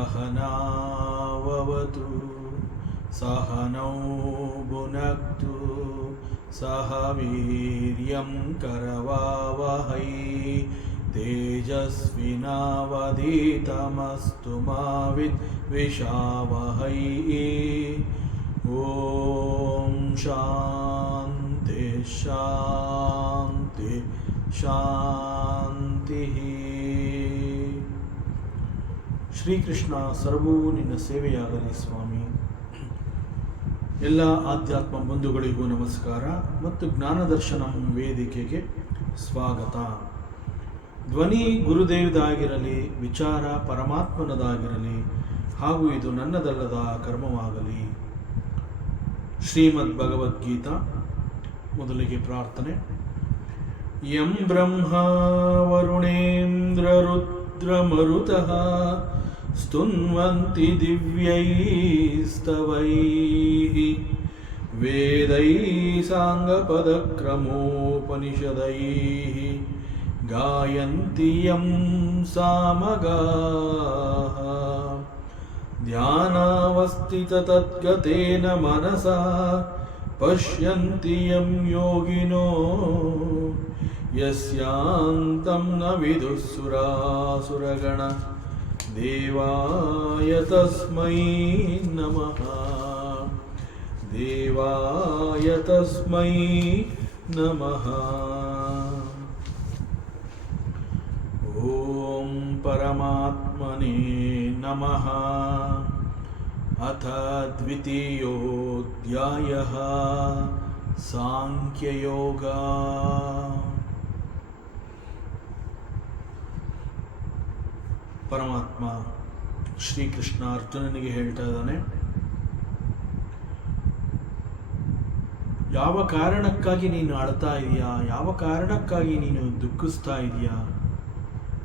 सहनाववतु सहनौ भुनक्तु सह वीर्यं करवावहै तेजस्विनावधीतमस्तु मा विद्विषावहै। ॐ शान्ति शान्ति ಶಾಂತಿಃ. ಶ್ರೀಕೃಷ್ಣ ಸರ್ವೂ ನಿನ್ನ ಸೇವೆಯಾಗಲಿ ಸ್ವಾಮಿ. ಎಲ್ಲ ಆಧ್ಯಾತ್ಮ ಬಂಧುಗಳಿಗೂ ನಮಸ್ಕಾರ ಮತ್ತು ಜ್ಞಾನದರ್ಶನಂ ವೇದಿಕೆಗೆ ಸ್ವಾಗತ. ಧ್ವನಿ ಗುರುದೇವದಾಗಿರಲಿ, ವಿಚಾರ ಪರಮಾತ್ಮನದಾಗಿರಲಿ, ಹಾಗೂ ಇದು ನನ್ನದಲ್ಲದ ಕರ್ಮವಾಗಲಿ. ಶ್ರೀಮದ್ ಭಗವದ್ಗೀತಾ. ಮೊದಲಿಗೆ ಪ್ರಾರ್ಥನೆ. ಯಂ ಬ್ರಹ್ಮಾ ವರುಣೇಂದ್ರರುದ್ರಮರುತಃ ಸ್ತುನ್ವಂತಿ ದಿವ್ಯೈಸ್ತವೈಃ ವೇದೈಃ ಸಾಂಗಪದಕ್ರಮೋಪನಿಷದೈಃ ಗಾಯಂತಿ ಯಂ ಸಾಮಗಾಃ ಧ್ಯಾನಾವಸ್ಥಿತತದ್ಗತೇನ ಮನಸಾ ಪಶ್ಯಂತಿ ಯಂ ಯೋಗಿನೋ ಯಸ್ಯಾಂತಂ ನ ವಿದುಃಸುರಾಸುರಗಣ ದೇವಾಯ ತಸ್ಮೈ ನಮಃ ದೇವಾಯ ತಸ್ಮೈ ನಮಃ. ಓಂ ಪರಮಾತ್ಮನೇ ನಮಃ. ಅಥ ದ್ವಿತೀಯೋಧ್ಯಾಯಃ ಸಾಂಖ್ಯಯೋಗ. ಪರಮಾತ್ಮ ಶ್ರೀಕೃಷ್ಣ ಅರ್ಜುನನಿಗೆ ಹೇಳ್ತಾ ಇದ್ದಾನೆ, ಯಾವ ಕಾರಣಕ್ಕಾಗಿ ನೀನು ಅಳ್ತಾ ಇದೆಯಾ, ಯಾವ ಕಾರಣಕ್ಕಾಗಿ ನೀನು ದುಃಖಿಸ್ತಾ ಇದೆಯಾ,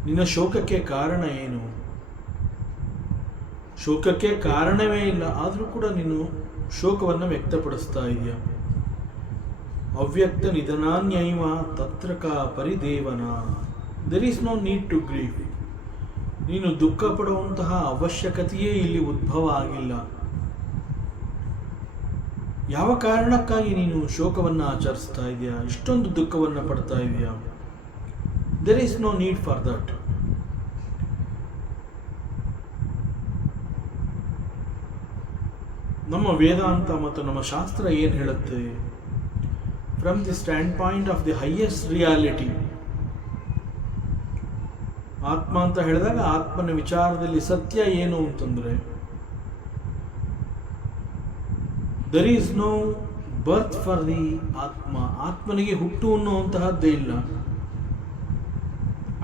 ನಿನ್ನ ಶೋಕಕ್ಕೆ ಕಾರಣ ಏನು? ಶೋಕಕ್ಕೆ ಕಾರಣವೇ ಇಲ್ಲ, ಆದರೂ ಕೂಡ ನೀನು ಶೋಕವನ್ನು ವ್ಯಕ್ತಪಡಿಸ್ತಾ ಇದೆಯಾ. ಅವ್ಯಕ್ತ ನಿಧನಾನ್ಯೈವ ತತ್ರ ಕಾ ಪರಿದೇವನ. There is no need to grieve. ನೀನು ದುಃಖ ಪಡುವಂತಹ ಅವಶ್ಯಕತೆಯೇ ಇಲ್ಲಿ ಉದ್ಭವ ಆಗಿಲ್ಲ. ಯಾವ ಕಾರಣಕ್ಕಾಗಿ ನೀನು ಶೋಕವನ್ನು ಆಚರಿಸ್ತಾ ಇದೆಯಾ, ಇಷ್ಟೊಂದು ದುಃಖವನ್ನು ಪಡ್ತಾ ಇದೆಯಾ? There is no need for that. ನಮ್ಮ ವೇದಾಂತ ಮತ್ತು ನಮ್ಮ ಶಾಸ್ತ್ರ ಏನು ಹೇಳುತ್ತೆ? From the stand point of the highest reality, ಆತ್ಮ ಅಂತ ಹೇಳಿದಾಗ ಆತ್ಮನ ವಿಚಾರದಲ್ಲಿ ಸತ್ಯ ಏನು ಅಂತಂದರೆ, there is no birth for the atma. ಆತ್ಮನಿಗೆ ಹುಟ್ಟು ಅನ್ನುವಂತಹದ್ದೇ ಇಲ್ಲ.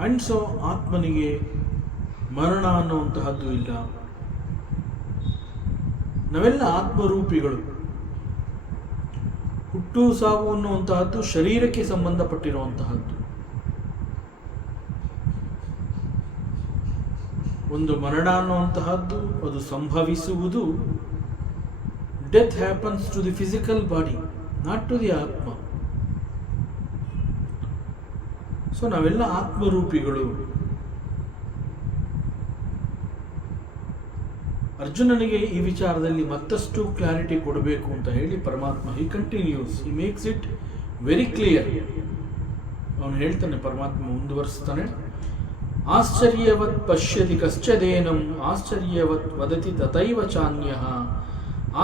ಅಂಡ್ ಸೊ ಆತ್ಮನಿಗೆ ಮರಣ ಅನ್ನುವಂತಹದ್ದು ಇಲ್ಲ. ನಾವೆಲ್ಲ ಆತ್ಮರೂಪಿಗಳು. ಹುಟ್ಟು ಸಾವು ಅನ್ನುವಂತಹದ್ದು ಶರೀರಕ್ಕೆ ಸಂಬಂಧಪಟ್ಟಿರುವಂತಹದ್ದು. ಒಂದು ಮರಣ ಅನ್ನುವಂತಹದ್ದು ಅದು ಸಂಭವಿಸುವುದು. Death happens to the physical body, not to the ಆತ್ಮ. ಸೊ ನಾವೆಲ್ಲ ಆತ್ಮರೂಪಿಗಳು. ಅರ್ಜುನನಿಗೆ ಈ ವಿಚಾರದಲ್ಲಿ ಮತ್ತಷ್ಟು ಕ್ಲಾರಿಟಿ ಕೊಡಬೇಕು ಅಂತ ಹೇಳಿ Paramatma he continues, he makes it very clear. ಅವನು ಹೇಳ್ತಾನೆ, ಪರಮಾತ್ಮ ಮುಂದುವರಿಸ್ತಾನೆ, ಆಶ್ಚರ್ಯವತ್ ಪಶ್ಯತಿ ಕಶ್ಚದೇನಂ ಆಶ್ಚರ್ಯವತ್ ವದತಿ ತಥೈವ ಚಾನ್ಯಃ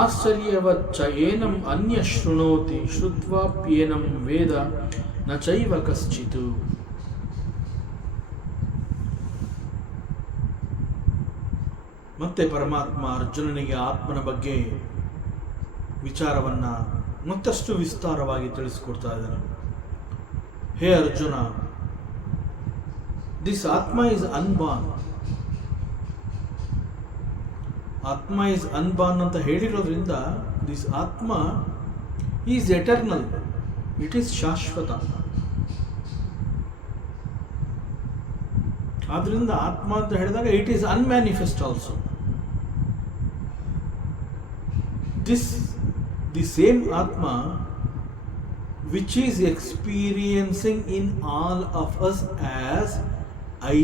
ಆಶ್ಚರ್ಯವತ್ ಚ ಏನಂ ಅನ್ಯ ಶೃಣೋತಿ ಶ್ರುತ್ವಾಪ್ಯೇನಂ ವೇದ ನ ಚೈವ ಕಶ್ಚಿತ್. ಮತ್ತೆ ಪರಮಾತ್ಮ ಅರ್ಜುನನಿಗೆ ಆತ್ಮನ ಬಗ್ಗೆ ವಿಚಾರವನ್ನು ಮತ್ತಷ್ಟು ವಿಸ್ತಾರವಾಗಿ ತಿಳಿಸಿಕೊಡ್ತಾ ಇದ್ದಾನೆ. ಹೇ Arjuna, this Atma is unborn. Atma is unborn ಅಂತ ಹೇಳಿರೋದ್ರಿಂದ ದಿಸ್ ಆತ್ಮ ಈಸ್ ಎಟರ್ನಲ್, ಇಟ್ ಈಸ್ ಶಾಶ್ವತ. ಆದ್ರಿಂದ ಆತ್ಮ ಅಂತ ಹೇಳಿದಾಗ it is unmanifest also. the same Atma which is experiencing in all of us as I.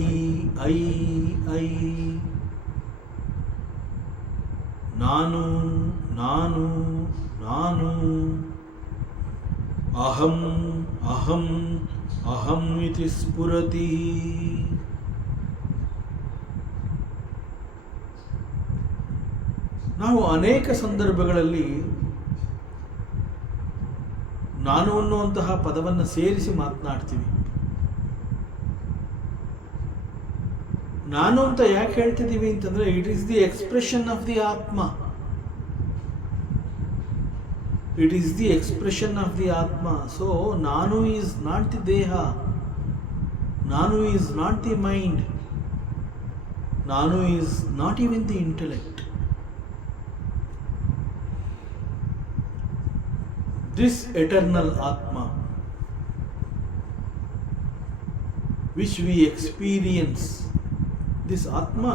ನಾನು ನಾನು ನಾನು, ಅಹಂ ಅಹಂ ಅಹಂ ಇತಿ ಸ್ಫುರತಿ. ನಾವು ಅನೇಕ ಸಂದರ್ಭಗಳಲ್ಲಿ ನಾನು ಅನ್ನುವಂತಹ ಪದವನ್ನು ಸೇರಿಸಿ ಮಾತನಾಡ್ತೀವಿ. ನಾನು ಅಂತ ಯಾಕೆ ಹೇಳ್ತಿದ್ದೀವಿ ಅಂತಂದ್ರೆ, it is the expression of the Atma. It is the expression of the ಆತ್ಮ. ಸೊ ನಾನು ಈಸ್ ನಾಟ್ ದಿ ದೇಹ, ನಾನು ಈಸ್ ನಾಟ್ ದಿ ಮೈಂಡ್, ನಾನು is not even the intellect. This eternal Atma, which we experience, this Atma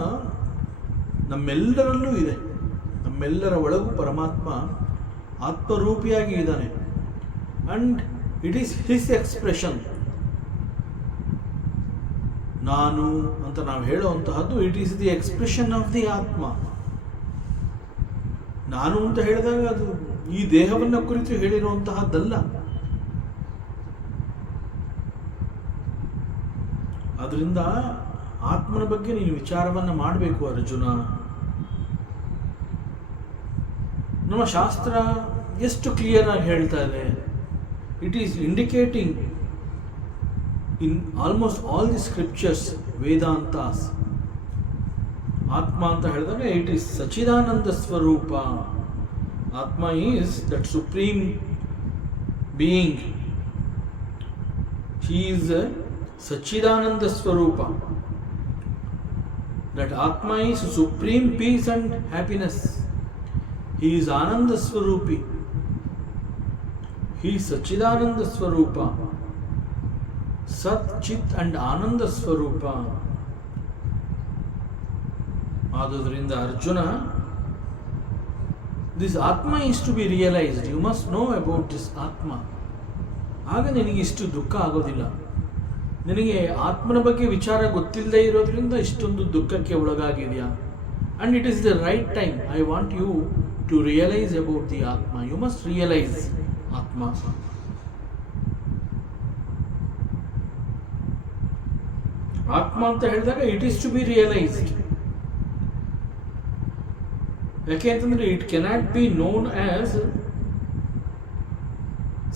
ನಮ್ಮೆಲ್ಲರಲ್ಲೂ ಇದೆ. ನಮ್ಮೆಲ್ಲರ ಒಳಗೂ ಪರಮಾತ್ಮ ಆತ್ಮರೂಪಿಯಾಗಿ ಇದ್ದಾನೆ. And it is his expression. ನಾನು ಅಂತ ನಾವು ಹೇಳುವಂತಹದ್ದು it is the expression of the Atma. ನಾನು ಅಂತ ಹೇಳಿದಾಗ ಅದು ಈ ದೇಹವನ್ನು ಕುರಿತು ಹೇಳಿರುವಂತಹದ್ದಲ್ಲ. ಅದರಿಂದ ಆತ್ಮನ ಬಗ್ಗೆ ನೀನು ವಿಚಾರವನ್ನು ಮಾಡಬೇಕು ಅರ್ಜುನ. ನಮ್ಮ ಶಾಸ್ತ್ರ ಎಷ್ಟು ಕ್ಲಿಯರ್ ಆಗಿ ಹೇಳ್ತಾ ಇದೆ. It is indicating in almost all the scriptures, Vedantas, ಆತ್ಮ ಅಂತ ಹೇಳಿದಾಗ ಇಟ್ ಈಸ್ ಸಚ್ಚಿದಾನಂದ ಸ್ವರೂಪ. Atma is that supreme being. He is a Sachidananda Swarupa. That Atma is supreme peace and happiness. He is Ananda Swarupi. He is Sachidananda Swarupa. Sat, Chit and Ananda Swarupa. ಆದುದರಿಂದ Arjuna, this Atma is to be realized. You must know about this Atma. ಆಗ ನಿನಗೆ ಇಷ್ಟು ದುಃಖ ಆಗೋದಿಲ್ಲ. ನಿನಗೆ ಆತ್ಮನ ಬಗ್ಗೆ ವಿಚಾರ ಗೊತ್ತಿಲ್ಲದೆ ಇರೋದ್ರಿಂದ ಇಷ್ಟೊಂದು ದುಃಖಕ್ಕೆ ಒಳಗಾಗಿದೆಯಾ. And it is the right time. I want you to realise about the ಆತ್ಮ. You must realise Atma. ಆತ್ಮ ಅಂತ ಹೇಳಿದಾಗ it is to be realised. ಯಾಕೆ ಅಂತಂದ್ರೆ it cannot be known as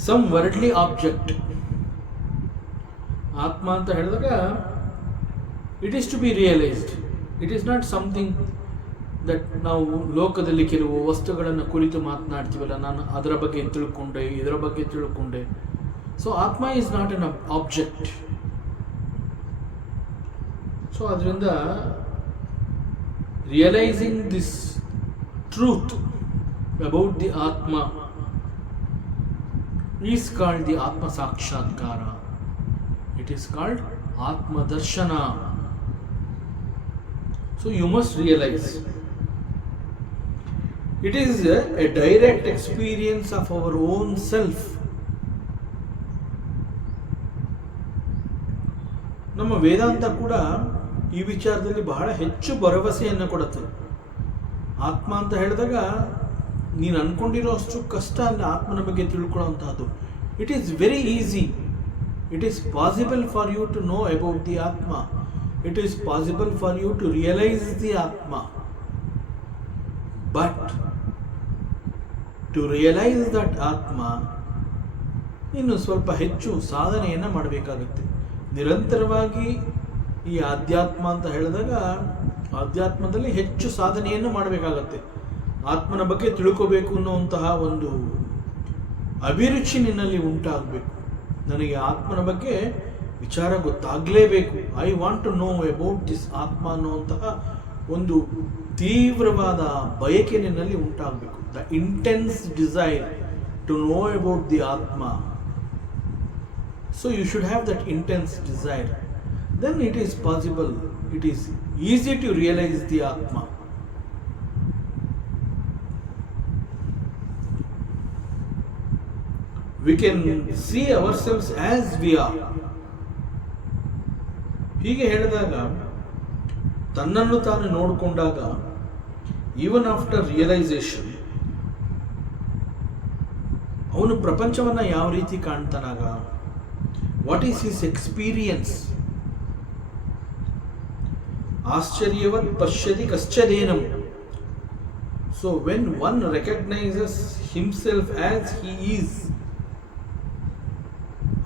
some worldly object. ಆತ್ಮ ಅಂತ ಹೇಳಿದಾಗ it is to be realised. It is not something that ನಾವು ಲೋಕದಲ್ಲಿ ಕೆಲವು ವಸ್ತುಗಳನ್ನು ಕುರಿತು ಮಾತನಾಡ್ತೀವಲ್ಲ, ನಾನು ಅದರ ಬಗ್ಗೆ ತಿಳ್ಕೊಂಡೆ, ಇದರ ಬಗ್ಗೆ ತಿಳ್ಕೊಂಡೆ. So Atma is not an object. So ಅದರಿಂದ realising this truth about the Atma is called the Atma Sakshatkara. It is called Atma Darshana. So you must realize it is a direct experience of our own self. ನಮ್ಮ ವೇದಾಂತ ಕೂಡ ಈ ವಿಚಾರದಲ್ಲಿ ಬಹಳ ಹೆಚ್ಚು ಭರವಸೆಯನ್ನು ಕೊಡುತ್ತೆ. ಆತ್ಮ ಅಂತ ಹೇಳಿದಾಗ ನೀನು ಅಂದ್ಕೊಂಡಿರೋ ಅಷ್ಟು ಕಷ್ಟ ಅಲ್ಲ ಆತ್ಮನ ಬಗ್ಗೆ ತಿಳ್ಕೊಳ್ಳೋವಂಥದ್ದು. It is very easy. It is possible for you to know about the Atma. It is possible for you to realise the Atma. But to realise that Atma ಇನ್ನು ಸ್ವಲ್ಪ ಹೆಚ್ಚು ಸಾಧನೆಯನ್ನು ಮಾಡಬೇಕಾಗುತ್ತೆ. ನಿರಂತರವಾಗಿ ಈ ಆಧ್ಯಾತ್ಮ ಅಂತ ಹೇಳಿದಾಗ ಆಧ್ಯಾತ್ಮದಲ್ಲಿ ಹೆಚ್ಚು ಸಾಧನೆಯನ್ನು ಮಾಡಬೇಕಾಗತ್ತೆ. ಆತ್ಮನ ಬಗ್ಗೆ ತಿಳ್ಕೋಬೇಕು ಅನ್ನುವಂತಹ ಒಂದು ಅಭಿರುಚಿ ನಿನ್ನಲ್ಲಿ ಉಂಟಾಗಬೇಕು. ನನಗೆ ಆತ್ಮನ ಬಗ್ಗೆ ವಿಚಾರ ಗೊತ್ತಾಗಲೇಬೇಕು. I want to know about this Atma ಅನ್ನುವಂತಹ ಒಂದು ತೀವ್ರವಾದ ಬಯಕೆ ನಿನ್ನಲ್ಲಿ ಉಂಟಾಗಬೇಕು. The intense desire to know about the ಆತ್ಮ. So you should have that intense desire. Then it is possible, it is easy to realize the Atma. We can see ourselves as we are. ಹೀಗೆ ಹೇಳಿದಾಗ, ತನ್ನನ್ನು ತಾನು ನೋಡಿಕೊಂಡಾಗ even after realisation ಅವನು ಪ್ರಪಂಚವನ್ನು ಯಾವ ರೀತಿ ಕಾಣ್ತಾನಾಗ, ವಾಟ್ ಈಸ್ ಹಿಸ್ ಎಕ್ಸ್ಪೀರಿಯನ್ಸ್. ಆಶ್ಚರ್ಯವತ್ ಪಶ್ಯತಿ ಕಶ್ಚದೇನಂ. So when one recognises himself as he is,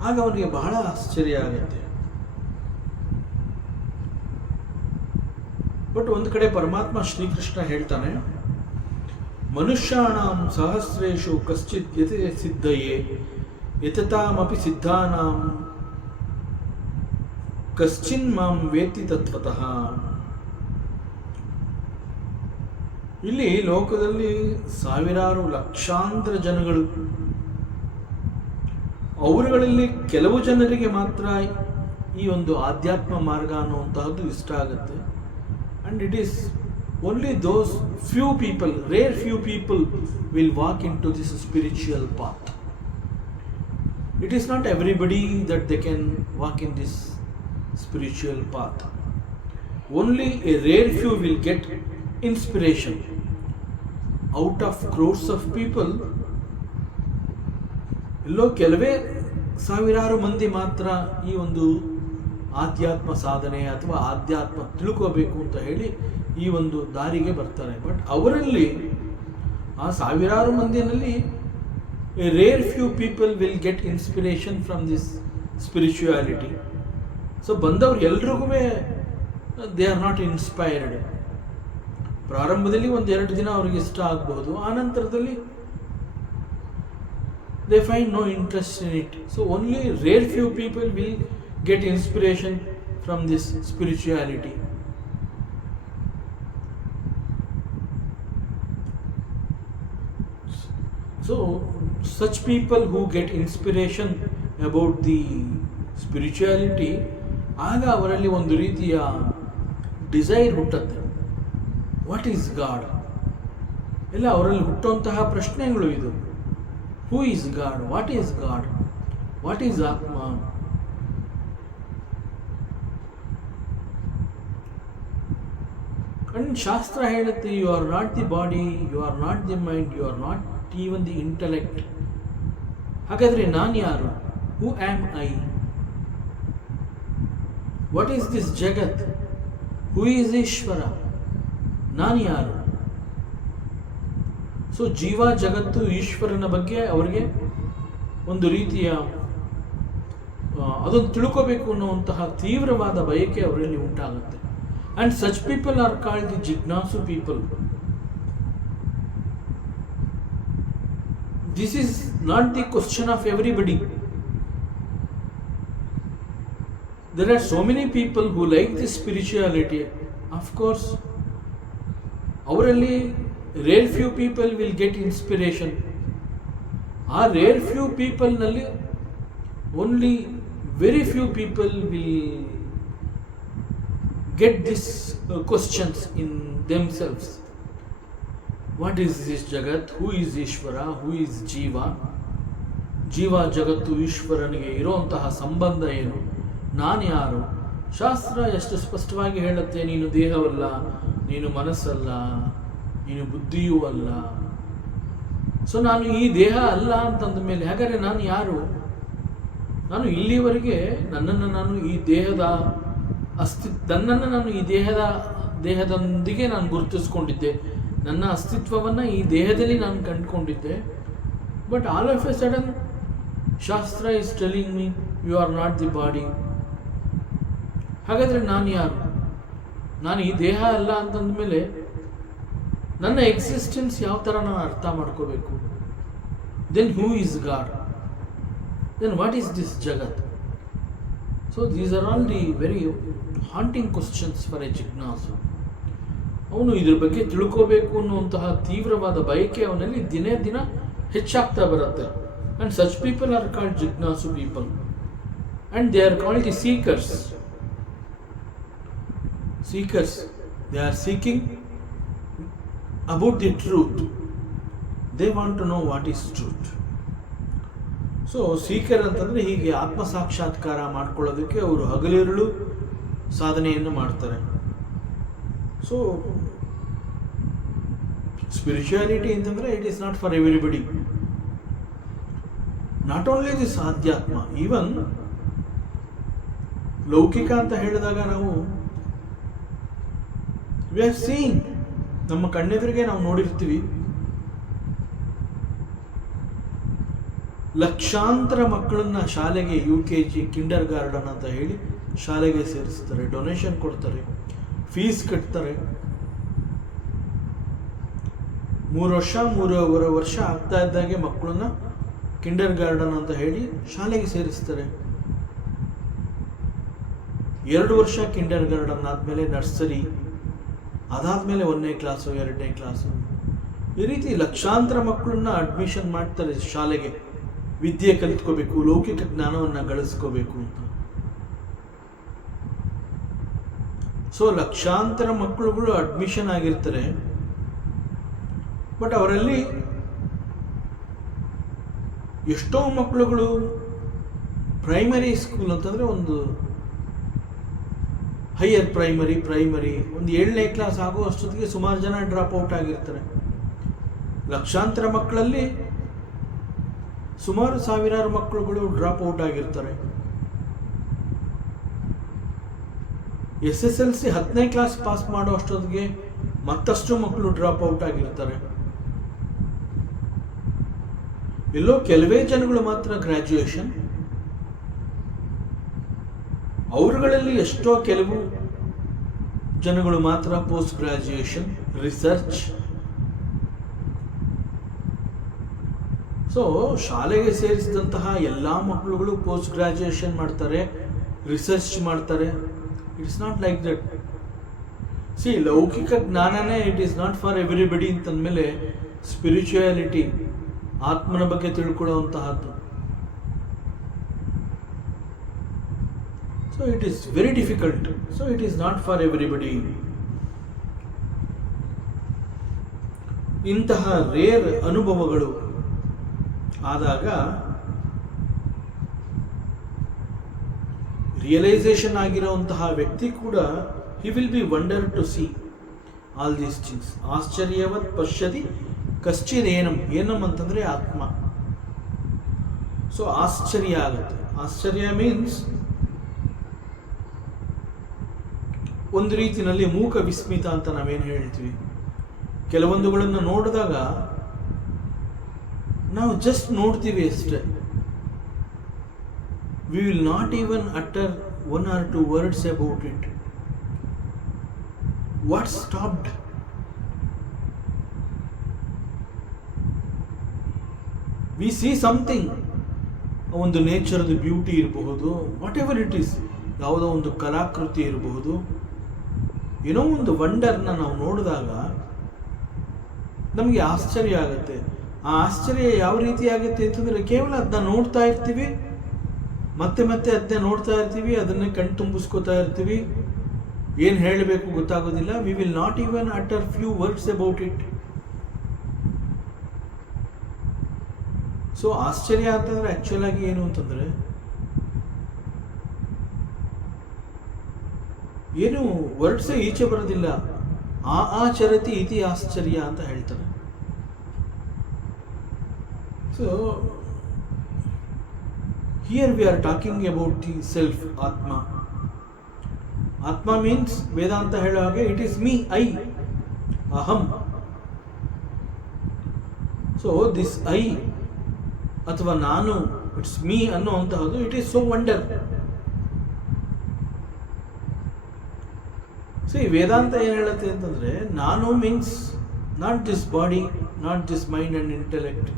ಆಗ ಅವನಿಗೆ ಬಹಳ ಆಶ್ಚರ್ಯ ಆಗುತ್ತೆ. ಬಟ್ ಒಂದು ಕಡೆ ಪರಮಾತ್ಮ ಶ್ರೀಕೃಷ್ಣ ಹೇಳ್ತಾನೆ, ಮನುಷ್ಯಾಣಾಂ ಸಹಸ್ರೇಷು ಕಶ್ಚಿತ್ ಯತಿ ಸಿದ್ಧಯೇ ಯತತಾಮಪಿ ಸಿದ್ಧಾನಾಂ ಕಶ್ಚಿನ್ ಮಾಂ ವೇತ್ತಿ ತತ್ವತಃ. ಇಲ್ಲಿ ಲೋಕದಲ್ಲಿ ಸಾವಿರಾರು ಲಕ್ಷಾಂತರ ಜನಗಳು, ಅವರುಗಳಲ್ಲಿ ಕೆಲವು ಜನರಿಗೆ ಮಾತ್ರ ಈ ಒಂದು ಆಧ್ಯಾತ್ಮ ಮಾರ್ಗ ಅನ್ನುವಂತಹದ್ದು ಇಷ್ಟ ಆಗುತ್ತೆ. And it is only those few people, rare few people will walk into this spiritual path. It is not everybody that they can walk in this spiritual path. Only a rare few will get inspiration. Out of crores of people, ಎಲ್ಲೋ ಕೆಲವೇ ಸಾವಿರಾರು ಮಂದಿ ಮಾತ್ರ ಈ ಒಂದು ಆಧ್ಯಾತ್ಮ ಸಾಧನೆ ಅಥವಾ ಆಧ್ಯಾತ್ಮ ತಿಳ್ಕೋಬೇಕು ಅಂತ ಹೇಳಿ ಈ ಒಂದು ದಾರಿಗೆ ಬರ್ತಾರೆ. ಬಟ್ ಅವರಲ್ಲಿ, ಆ ಸಾವಿರಾರು ಮಂದಿನಲ್ಲಿ a rare few people will get inspiration from this spirituality. So ಬಂದವ್ರು ಎಲ್ರಿಗೂ ದೇ ಆರ್ ನಾಟ್ ಇನ್ಸ್ಪೈರ್ಡ್. ಪ್ರಾರಂಭದಲ್ಲಿ ಒಂದೆರಡು ದಿನ ಅವ್ರಿಗೆ ಇಷ್ಟ ಆಗ್ಬೋದು, ಆನಂತರದಲ್ಲಿ they find no interest in it. So only rare few people will get inspiration from this spirituality. So such people who get inspiration about the spirituality, ಆಗ ಅವರಲ್ಲಿ ಒಂದು ರೀತಿಯ ಡಿಸೈರ್ ಹುಟ್ಟುತ್ತೆ. What is God? ಎಲ್ಲ ಅವರಲ್ಲಿ ಹುಟ್ಟುವಂತಹ ಪ್ರಶ್ನೆಗಳು ಇದು. Who is God? What is God? What is Atma? And Shastra ಹೇಳುತ್ತೆ, you are not the body, you are not the mind, you are not even the intellect. ಹಾಗಾದರೆ ನಾನು ಯಾರು? Who am I? What is this Jagat? Who is Ishvara? ನಾನು ಯಾರು? So ಜೀವ, ಜಗತ್ತು, ಈಶ್ವರನ ಬಗ್ಗೆ ಅವರಿಗೆ ಒಂದು ರೀತಿಯ ಅದನ್ನು ತಿಳ್ಕೋಬೇಕು ಅನ್ನುವಂತಹ ತೀವ್ರವಾದ ಬಯಕೆ ಅವರಲ್ಲಿ ಉಂಟಾಗುತ್ತೆ. And such people are called the jijnasu people. This is not the question of everybody. There are so many people who like the spirituality. Of course ಅವರಲ್ಲಿ rare few people will get inspiration. ಆ rare few ಪೀಪಲ್ನಲ್ಲಿ only very few people will get this questions in themselves. What is this jagat? Who is Ishwara? Who is jiva? ಜೀವ, ಜಗತ್ತು, ಈಶ್ವರನಿಗೆ ಇರುವಂತಹ ಸಂಬಂಧ ಏನು? ನಾನು ಯಾರು? ಶಾಸ್ತ್ರ ಎಷ್ಟು ಸ್ಪಷ್ಟವಾಗಿ ಹೇಳುತ್ತೆ, ನೀನು ದೇಹವಲ್ಲ, ನೀನು ಮನಸ್ಸಲ್ಲ, ನೀನು ಬುದ್ಧಿಯೂ ಅಲ್ಲ. ಸೊ ನಾನು ಈ ದೇಹ ಅಲ್ಲ ಅಂತಂದ ಮೇಲೆ ಹಾಗಾದರೆ ನಾನು ಯಾರು? ನಾನು ಇಲ್ಲಿವರೆಗೆ ನನ್ನನ್ನು ನಾನು ಈ ದೇಹದ ನನ್ನನ್ನು ನಾನು ಈ ದೇಹದೊಂದಿಗೆ ನಾನು ಗುರುತಿಸ್ಕೊಂಡಿದ್ದೆ. ನನ್ನ ಅಸ್ತಿತ್ವವನ್ನು ಈ ದೇಹದಲ್ಲಿ ನಾನು ಕಂಡುಕೊಂಡಿದ್ದೆ. But all of a sudden shastra is telling me you are not the body. ಹಾಗಾದರೆ ನಾನು ಯಾರು? ನಾನು ಈ ದೇಹ ಅಲ್ಲ ಅಂತಂದಮೇಲೆ ನನ್ನ ಎಕ್ಸಿಸ್ಟೆನ್ಸ್ ಯಾವ ಥರ ನಾನು ಅರ್ಥ ಮಾಡ್ಕೋಬೇಕು? Then who is God? Then what is this jagat? So these are all the very haunting questions for a jijnasu. ಅವನು ಇದ್ರ ಬಗ್ಗೆ ತಿಳ್ಕೋಬೇಕು ಅನ್ನುವಂತಹ ತೀವ್ರವಾದ ಬಯಕೆ ಅವನಲ್ಲಿ ದಿನೇ ದಿನ ಹೆಚ್ಚಾಗ್ತಾ ಬರುತ್ತೆ. And such people are called jijnasu people. And they are called the seekers. Seekers, they are seeking about the truth. They want to know what is truth. So speaker ಅಂತಂದರೆ ಹೀಗೆ ಆತ್ಮ ಸಾಕ್ಷಾತ್ಕಾರ ಮಾಡ್ಕೊಳ್ಳೋದಕ್ಕೆ ಅವರು ಹಗಲಿರುಳು ಸಾಧನೆಯನ್ನು ಮಾಡ್ತಾರೆ. ಸೊ ಸ್ಪಿರಿಚುಯಾಲಿಟಿ ಅಂತಂದರೆ it is not for everybody. Not only this ಆಧ್ಯಾತ್ಮ, ಈವನ್ ಲೌಕಿಕ ಅಂತ ಹೇಳಿದಾಗ ನಾವು ವಿ ಆರ್ ಸೀಯಿಂಗ್, ನಮ್ಮ ಕಣ್ಣೆದುರಿಗೆ ನಾವು ನೋಡಿರ್ತೀವಿ, ಲಕ್ಷಾಂತರ ಮಕ್ಕಳನ್ನ ಶಾಲೆಗೆ UKG ಕಿಂಡರ್ ಗಾರ್ಡನ್ ಅಂತ ಹೇಳಿ ಶಾಲೆಗೆ ಸೇರಿಸ್ತಾರೆ, ಡೊನೇಷನ್ ಕೊಡ್ತಾರೆ, ಫೀಸ್ ಕಟ್ತಾರೆ. 3 ವರ್ಷ 3.5 ವರ್ಷ ಆಗ್ತಾ ಇದ್ದಾಗೆ ಮಕ್ಕಳನ್ನ ಕಿಂಡರ್ ಗಾರ್ಡನ್ ಅಂತ ಹೇಳಿ ಶಾಲೆಗೆ ಸೇರಿಸ್ತಾರೆ. 2 ವರ್ಷ ಕಿಂಡರ್ ಗಾರ್ಡನ್ ಆದಮೇಲೆ ನರ್ಸರಿ, ಅದಾದಮೇಲೆ 1ನೇ ಕ್ಲಾಸು 2ನೇ ಕ್ಲಾಸು, ಈ ರೀತಿ ಲಕ್ಷಾಂತರ ಮಕ್ಕಳನ್ನ ಅಡ್ಮಿಷನ್ ಮಾಡ್ತಾರೆ ಶಾಲೆಗೆ, ವಿದ್ಯೆ ಕಲಿತ್ಕೋಬೇಕು, ಲೌಕಿಕ ಜ್ಞಾನವನ್ನು ಗಳಿಸ್ಕೋಬೇಕು ಅಂತ. ಸೊ ಲಕ್ಷಾಂತರ ಮಕ್ಕಳುಗಳು ಅಡ್ಮಿಷನ್ ಆಗಿರ್ತಾರೆ. ಬಟ್ ಅವರಲ್ಲಿ ಎಷ್ಟೋ ಮಕ್ಕಳುಗಳು ಪ್ರೈಮರಿ ಸ್ಕೂಲ್ ಅಂತಂದರೆ ಒಂದು ಹೈಯರ್ ಪ್ರೈಮರಿ ಒಂದು 7ನೇ ಕ್ಲಾಸ್ ಆಗೋ ಅಷ್ಟೊತ್ತಿಗೆ ಸುಮಾರು ಜನ ಡ್ರಾಪ್ ಔಟ್ ಆಗಿರ್ತಾರೆ. ಲಕ್ಷಾಂತರ ಮಕ್ಕಳಲ್ಲಿ ಸುಮಾರು ಸಾವಿರಾರು ಮಕ್ಕಳುಗಳು ಡ್ರಾಪ್ ಔಟ್ ಆಗಿರ್ತಾರೆ. SSLC 10ನೇ ಕ್ಲಾಸ್ ಪಾಸ್ ಮಾಡೋ ಅಷ್ಟೊತ್ತಿಗೆ ಮತ್ತಷ್ಟು ಮಕ್ಕಳು ಡ್ರಾಪ್ ಔಟ್ ಆಗಿರ್ತಾರೆ. ಎಲ್ಲೋ ಕೆಲವೇ ಜನಗಳು ಮಾತ್ರ ಗ್ರ್ಯಾಜುಯೇಷನ್, ಅವರುಗಳಲ್ಲಿ ಎಷ್ಟೋ ಕೆಲವು ಜನಗಳು ಮಾತ್ರ ಪೋಸ್ಟ್ ಗ್ರ್ಯಾಜುಯೇಷನ್, ರಿಸರ್ಚ್. ಸೊ ಶಾಲೆಗೆ ಸೇರಿಸಿದಂತಹ ಎಲ್ಲ ಮಕ್ಕಳುಗಳು ಪೋಸ್ಟ್ ಗ್ರ್ಯಾಜುಯೇಷನ್ ಮಾಡ್ತಾರೆ, ರಿಸರ್ಚ್ ಮಾಡ್ತಾರೆ. It's not like that. See, ಲೌಕಿಕ ಜ್ಞಾನನೇ it is not for everybody ಅಂತಂದಮೇಲೆ ಸ್ಪಿರಿಚುಯಾಲಿಟಿ, ಆತ್ಮನ ಬಗ್ಗೆ ತಿಳ್ಕೊಳ್ಳುವಂತಹದ್ದು, so it is very difficult. So it is not for everybody. ಇಂತಹ ರೇರ್ ಅನುಭವಗಳು ಆದಾಗ ರಿಯಲೈಸೇಷನ್ ಆಗಿರುವಂತಹ ವ್ಯಕ್ತಿ ಕೂಡ he will be wonder to see all these things. ಆಶ್ಚರ್ಯವತ್ ಪಶ್ಯತಿ ಕಶ್ಚಿದೇನಂ. ಏನಂ ಅಂತಂದರೆ ಆತ್ಮ. ಸೊ ಆಶ್ಚರ್ಯ ಆಗುತ್ತೆ. ಆಶ್ಚರ್ಯ ಮೀನ್ಸ್ ಒಂದು ರೀತಿಯಲ್ಲಿ ಮೂಕ ವಿಸ್ಮಿತ ಅಂತ ನಾವೇನು ಹೇಳ್ತೀವಿ. ಕೆಲವೊಂದುಗಳನ್ನು ನೋಡಿದಾಗ ನಾವು ಜಸ್ಟ್ ನೋಡ್ತೀವಿ ಅಷ್ಟೇ. We will not even utter 1 or 2 words about it. What stopped? We see something. ಒಂದು ನೇಚರ್ದು ಬ್ಯೂಟಿ ಇರಬಹುದು, ವಾಟ್ ಎವರ್ ಇಟ್ ಈಸ್, ಯಾವುದೋ ಒಂದು ಕಲಾಕೃತಿ ಇರಬಹುದು, ಏನೋ ಒಂದು ವಂಡರ್ನ ನಾವು ನೋಡಿದಾಗ ನಮಗೆ ಆಶ್ಚರ್ಯ ಆಗುತ್ತೆ. ಆ ಆಶ್ಚರ್ಯ ಯಾವ ರೀತಿ ಆಗುತ್ತೆ ಅಂತಂದರೆ ಕೇವಲ ಅದನ್ನ ನೋಡ್ತಾ ಇರ್ತೀವಿ, ಮತ್ತೆ ಅದನ್ನೇ ನೋಡ್ತಾ ಇರ್ತೀವಿ, ಅದನ್ನೇ ಕಣ್ ತುಂಬಿಸ್ಕೋತಾ ಇರ್ತೀವಿ, ಏನು ಹೇಳಬೇಕು ಗೊತ್ತಾಗೋದಿಲ್ಲ. We will not even utter few words about it. So ಆಶ್ಚರ್ಯ ಅಂತಂದರೆ ಆ್ಯಕ್ಚುಲ್ ಆಗಿ ಏನು ಅಂತಂದರೆ ಏನು ವರ್ಡ್ಸೇ ಈಚೆ ಬರೋದಿಲ್ಲ. ಆಚರತಿ ಇತಿ ಆಶ್ಚರ್ಯ ಅಂತ ಹೇಳ್ತಾರೆ. So here we are talking about the self, atma. Atma means Vedanta ಹೇಳೋ ಹಾಗೆ it is me, I, aham. So this I ಅಥವಾ ನಾನು, ಇಟ್ಸ್ ಮೀ ಅನ್ನುವಂತಹದ್ದು, it is so wonder. See, ವೇದಾಂತ ಏನು ಹೇಳುತ್ತೆ ಅಂತಂದರೆ ನಾನು means not this body, not this mind and intellect.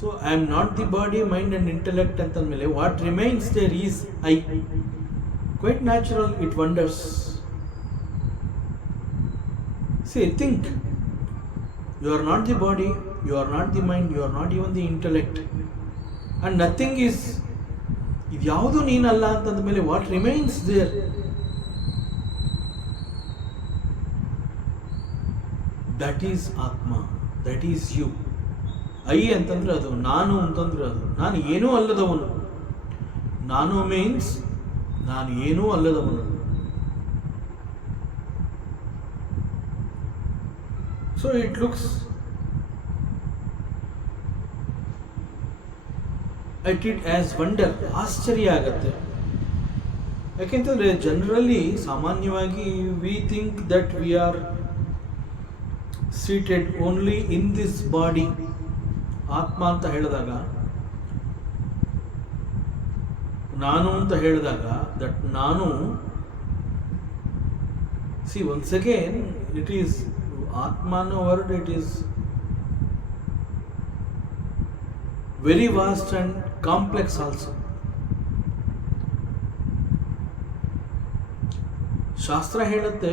So I am not the body, mind and intellect ಅಂತಂದಮೇಲೆ what remains there is I. Quite natural, it wonders. See, think. You are not the body, you are not the mind, you are not even the intellect. And nothing is, idyaudu neenalla antanda mele what remains there? That is Atma, that is you. I ಅಂತಂದ್ರೆ ಅದು, ನಾನು ಅಂತಂದ್ರೆ ಅದು, ನಾನು ಏನೂ ಅಲ್ಲದವನು. ನಾನು means ನಾನು ಏನೂ ಅಲ್ಲದವನು. So it looks it as wonder, ಆಶ್ಚರ್ಯ ಆಗತ್ತೆ. ಯಾಕೆಂತಂದರೆ ಜನರಲಿ ಸಾಮಾನ್ಯವಾಗಿ we think that we are seated only in this body. ಆತ್ಮ ಅಂತ ಹೇಳಿದಾಗ, ನಾನು ಅಂತ ಹೇಳಿದಾಗ, ದಟ್ ನಾನು, see once again it is Atma ಅನ್ನೋ word, it is very vast and complex also. ಶಾಸ್ತ್ರ ಹೇಳುತ್ತೆ,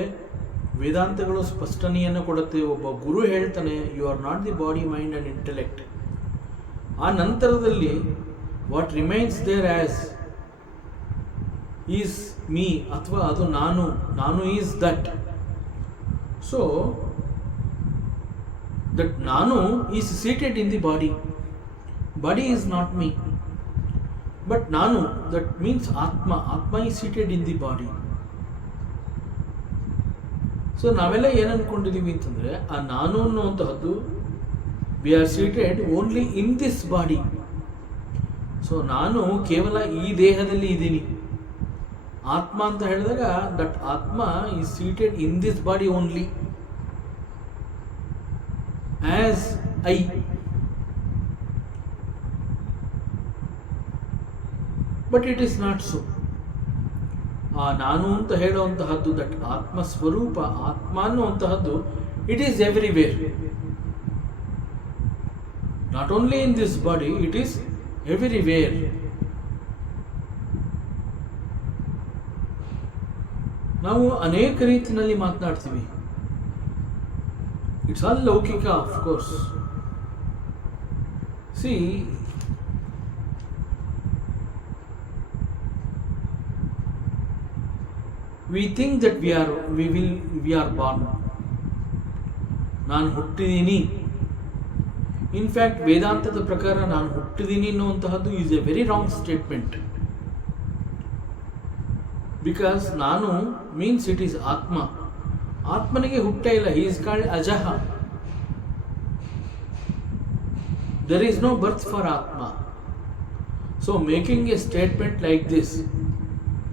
ವೇದಾಂತಗಳು ಸ್ಪಷ್ಟನೆಯನ್ನು ಕೊಡುತ್ತೆ. ಒಬ್ಬ ಗುರು ಹೇಳ್ತಾನೆ, you are not the body, mind and intellect. ಆ ನಂತರದಲ್ಲಿ what remains there as is me, ಅಥವಾ ಅದು ನಾನು, ನಾನು ಈಸ್ ದಟ್. ಸೊ ದಟ್ ನಾನು is seated in the body. Body is not me, but ನಾನು, that means Atma. Atma is seated in the body. So ನಾವೆಲ್ಲ ಏನು ಅಂದ್ಕೊಂಡಿದ್ದೀವಿ ಅಂತಂದರೆ, ಆ ನಾನು ಅನ್ನುವಂತಹದ್ದು we are seated only in this body. So ನಾನು ಕೇವಲ ಈ ದೇಹದಲ್ಲಿ ಇದ್ದೀನಿ. ಆತ್ಮ ಅಂತ ಹೇಳಿದಾಗ that Atma is seated in this body only as I. But it is not so. ಆ ನಾನು ಅಂತ ಹೇಳುವಂತಹದ್ದು, ದಟ್ ಆತ್ಮ ಸ್ವರೂಪ, ಆತ್ಮ ಅನ್ನುವಂತಹದ್ದು, it is everywhere. Not only in this body, it is everywhere. ನಾವು ಅನೇಕ ರೀತಿಯಲ್ಲಿ ಮಾತನಾಡ್ತೀವಿ. It's all laukika, of course. See, we think that we are born. ನಾನು ಹುಟ್ಟಿದ್ದೀನಿ. ಇನ್ಫ್ಯಾಕ್ಟ್ ವೇದಾಂತದ ಪ್ರಕಾರ ನಾನು ಹುಟ್ಟಿದ್ದೀನಿ ಅನ್ನುವಂತಹದ್ದು is a very wrong statement. Because ನಾನು ಮೀನ್ಸ್ ಇಟ್ ಈಸ್ ಆತ್ಮ. ಆತ್ಮನಿಗೆ ಹುಟ್ಟ ಇಲ್ಲ. He is called ajah. There is no birth for Atma. So making a statement like this,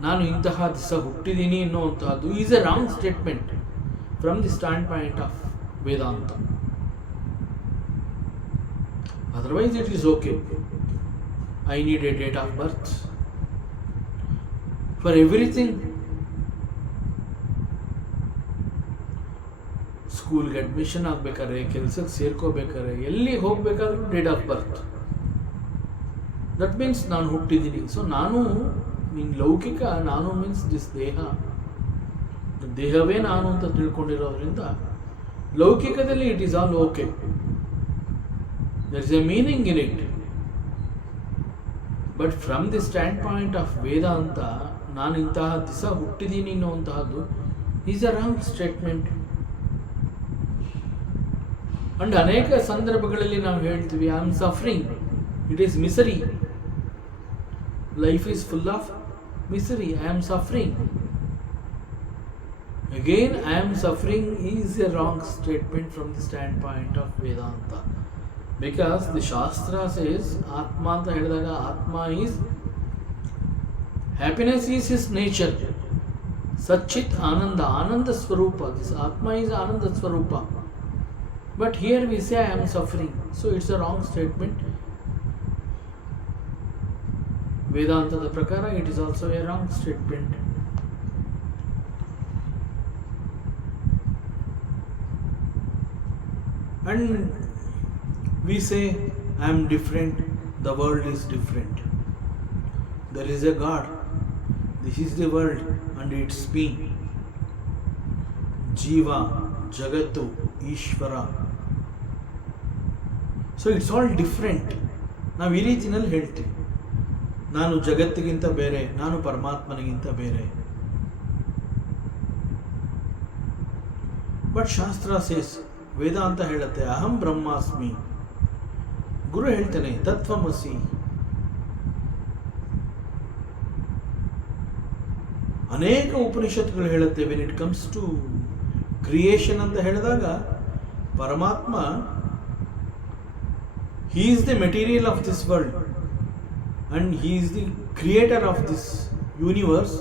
ನಾನು ಇಂತಹ ದಿವಸ ಹುಟ್ಟಿದ್ದೀನಿ ಅನ್ನುವಂತಹದ್ದು, is a wrong statement from the stand point of Vedanta. Otherwise it is okay. I need a date of birth for everything. ಸ್ಕೂಲ್ಗೆ admission ಆಗಬೇಕಾದ್ರೆ, ಕೆಲಸಕ್ಕೆ ಸೇರ್ಕೋಬೇಕಾದ್ರೆ, ಎಲ್ಲಿ ಹೋಗ್ಬೇಕಾದ್ರೂ date of birth. That means ನಾನು ಹುಟ್ಟಿದ್ದೀನಿ. ಸೊ ನಾನು ನೀನು ಲೌಕಿಕ, ನಾನು ಮೀನ್ಸ್ ದಿಸ್ ದೇಹ, ದೇಹವೇ ನಾನು ಅಂತ ತಿಳ್ಕೊಂಡಿರೋದ್ರಿಂದ ಲೌಕಿಕದಲ್ಲಿ it is all okay. There is a meaning in it. But from the stand point of Vedanta, ನಾನು ಇಂತಹ ದಿವಸ ಹುಟ್ಟಿದ್ದೀನಿ ಅನ್ನುವಂತಹದ್ದು is a wrong statement. And ಅನೇಕ ಸಂದರ್ಭಗಳಲ್ಲಿ ನಾವು ಹೇಳ್ತೀವಿ, I am suffering, it is misery. Life is full of misery. I am suffering. Again, I am suffering is a wrong statement from the standpoint of Vedanta. Because the Shastra says, Atma anta helidaga, Atma is, happiness is his nature. Satchit Ananda, Ananda Swarupa. This Atma is Ananda Swarupa. But here we say I am suffering. So it's a wrong statement. ವೇದಾಂತದ ಪ್ರಕಾರ it is also a wrong statement. And we say I am different, the world is different. There is a god, this is the world and it's me. ಜೀವ, ಜಗತ್ತು, ಈಶ್ವರ. So it's all different. ನಾವು ಈ ರೀತಿಯಲ್ಲಿ ಹೇಳ್ತೀವಿ, ನಾನು ಜಗತ್ತಿಗಿಂತ ಬೇರೆ, ನಾನು ಪರಮಾತ್ಮನಿಗಿಂತ ಬೇರೆ. ಬಟ್ ಶಾಸ್ತ್ರ ಸೇಸ್, ವೇದಾಂತ ಹೇಳುತ್ತೆ, ಅಹಂ ಬ್ರಹ್ಮಾಸ್ಮಿ. ಗುರು ಹೇಳ್ತಾನೆ, ತತ್ವಮಸಿ. ಅನೇಕ ಉಪನಿಷತ್ತುಗಳು ಹೇಳುತ್ತೆ, when it comes to creation ಅಂತ ಹೇಳಿದಾಗ ಪರಮಾತ್ಮ, he is the material of this world and he is the creator of this universe.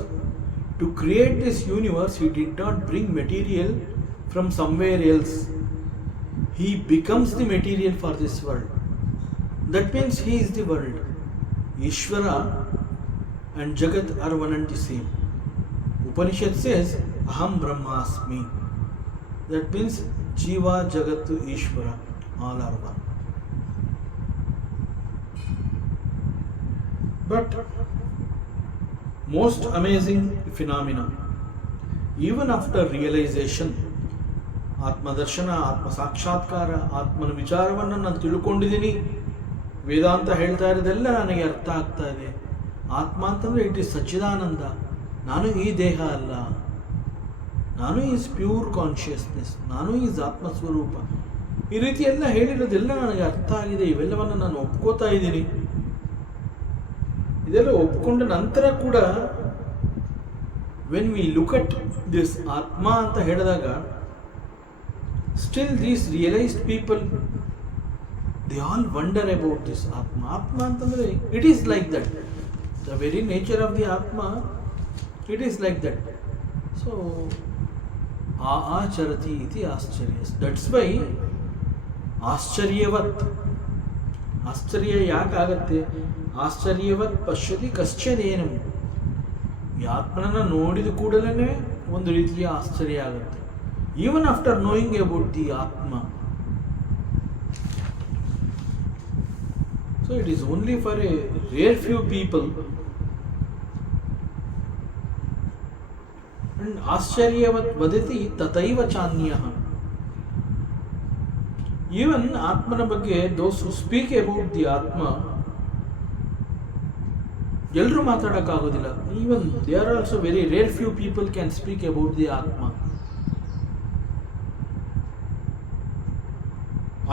To create this universe, he did not bring material from somewhere else. He becomes the material for this world. That means he is the world. Ishvara and Jagat are one and the same. Upanishad says, Aham Brahmasmi. That means Jiva, Jagat, Ishvara, all are one. But most amazing phenomena, even after realization, Atmadarshan, ಆತ್ಮ ಸಾಕ್ಷಾತ್ಕಾರ, ಆತ್ಮನ ವಿಚಾರವನ್ನು ನಾನು ತಿಳ್ಕೊಂಡಿದ್ದೀನಿ, ವೇದಾಂತ ಹೇಳ್ತಾ ಇರೋದೆಲ್ಲ ನನಗೆ ಅರ್ಥ ಆಗ್ತಾ ಇದೆ. ಆತ್ಮ ಅಂತಂದರೆ ಇಟ್ ಈಸ್ ಸಚ್ಚಿದಾನಂದ, ನಾನು ಈ ದೇಹ ಅಲ್ಲ, ನಾನು ಈಸ್ ಪ್ಯೂರ್ ಕಾನ್ಷಿಯಸ್ನೆಸ್, ನಾನು ಈಸ್ ಆತ್ಮಸ್ವರೂಪ. ಈ ರೀತಿ ಎಲ್ಲ ಹೇಳಿರೋದೆಲ್ಲ ನನಗೆ ಅರ್ಥ ಆಗಿದೆ, ಇವೆಲ್ಲವನ್ನು ನಾನು ಒಪ್ಕೋತಾ ಇದ್ದೀನಿ. ಇದೆಲ್ಲ ಒಪ್ಕೊಂಡ ನಂತರ ಕೂಡ when we look at this Atma ಅಂತ ಹೇಳಿದಾಗ, still these realised people, they all wonder about this Atma. ಆತ್ಮ ಅಂತಂದರೆ it is like that, the very nature of the Atma, it is like that. So ಆಚರತಿ ಇತಿ ಆಶ್ಚರ್ಯ. ದಟ್ಸ್ ವೈ ಆಶ್ಚರ್ಯವತ್, ಆಶ್ಚರ್ಯ ಯಾಕಾಗತ್ತೆ? ಆಶ್ಚರ್ಯವತ್ ಪಶ್ಯತಿ ಕಶ್ಚನೇನು. ಈ ಆತ್ಮನನ್ನು ನೋಡಿದ ಕೂಡಲೇ ಒಂದು ರೀತಿಯ ಆಶ್ಚರ್ಯ ಆಗುತ್ತೆ, even after knowing about the ಆತ್ಮ. So it is only for a rare few people. And ಆಶ್ಚರ್ಯವತ್ ವದತಿ ತಥೈವ ಚಾನ್ಯಃ. ಈವನ್ ಆತ್ಮನ ಬಗ್ಗೆ ದೋಸ್ ಹು ಸ್ಪೀಕ್ ಅಬೌಟ್ ದಿ ಆತ್ಮ, ಎಲ್ಲರೂ ಮಾತಾಡೋಕ್ಕಾಗೋದಿಲ್ಲ. Even they are also very rare few people can speak about the Atma.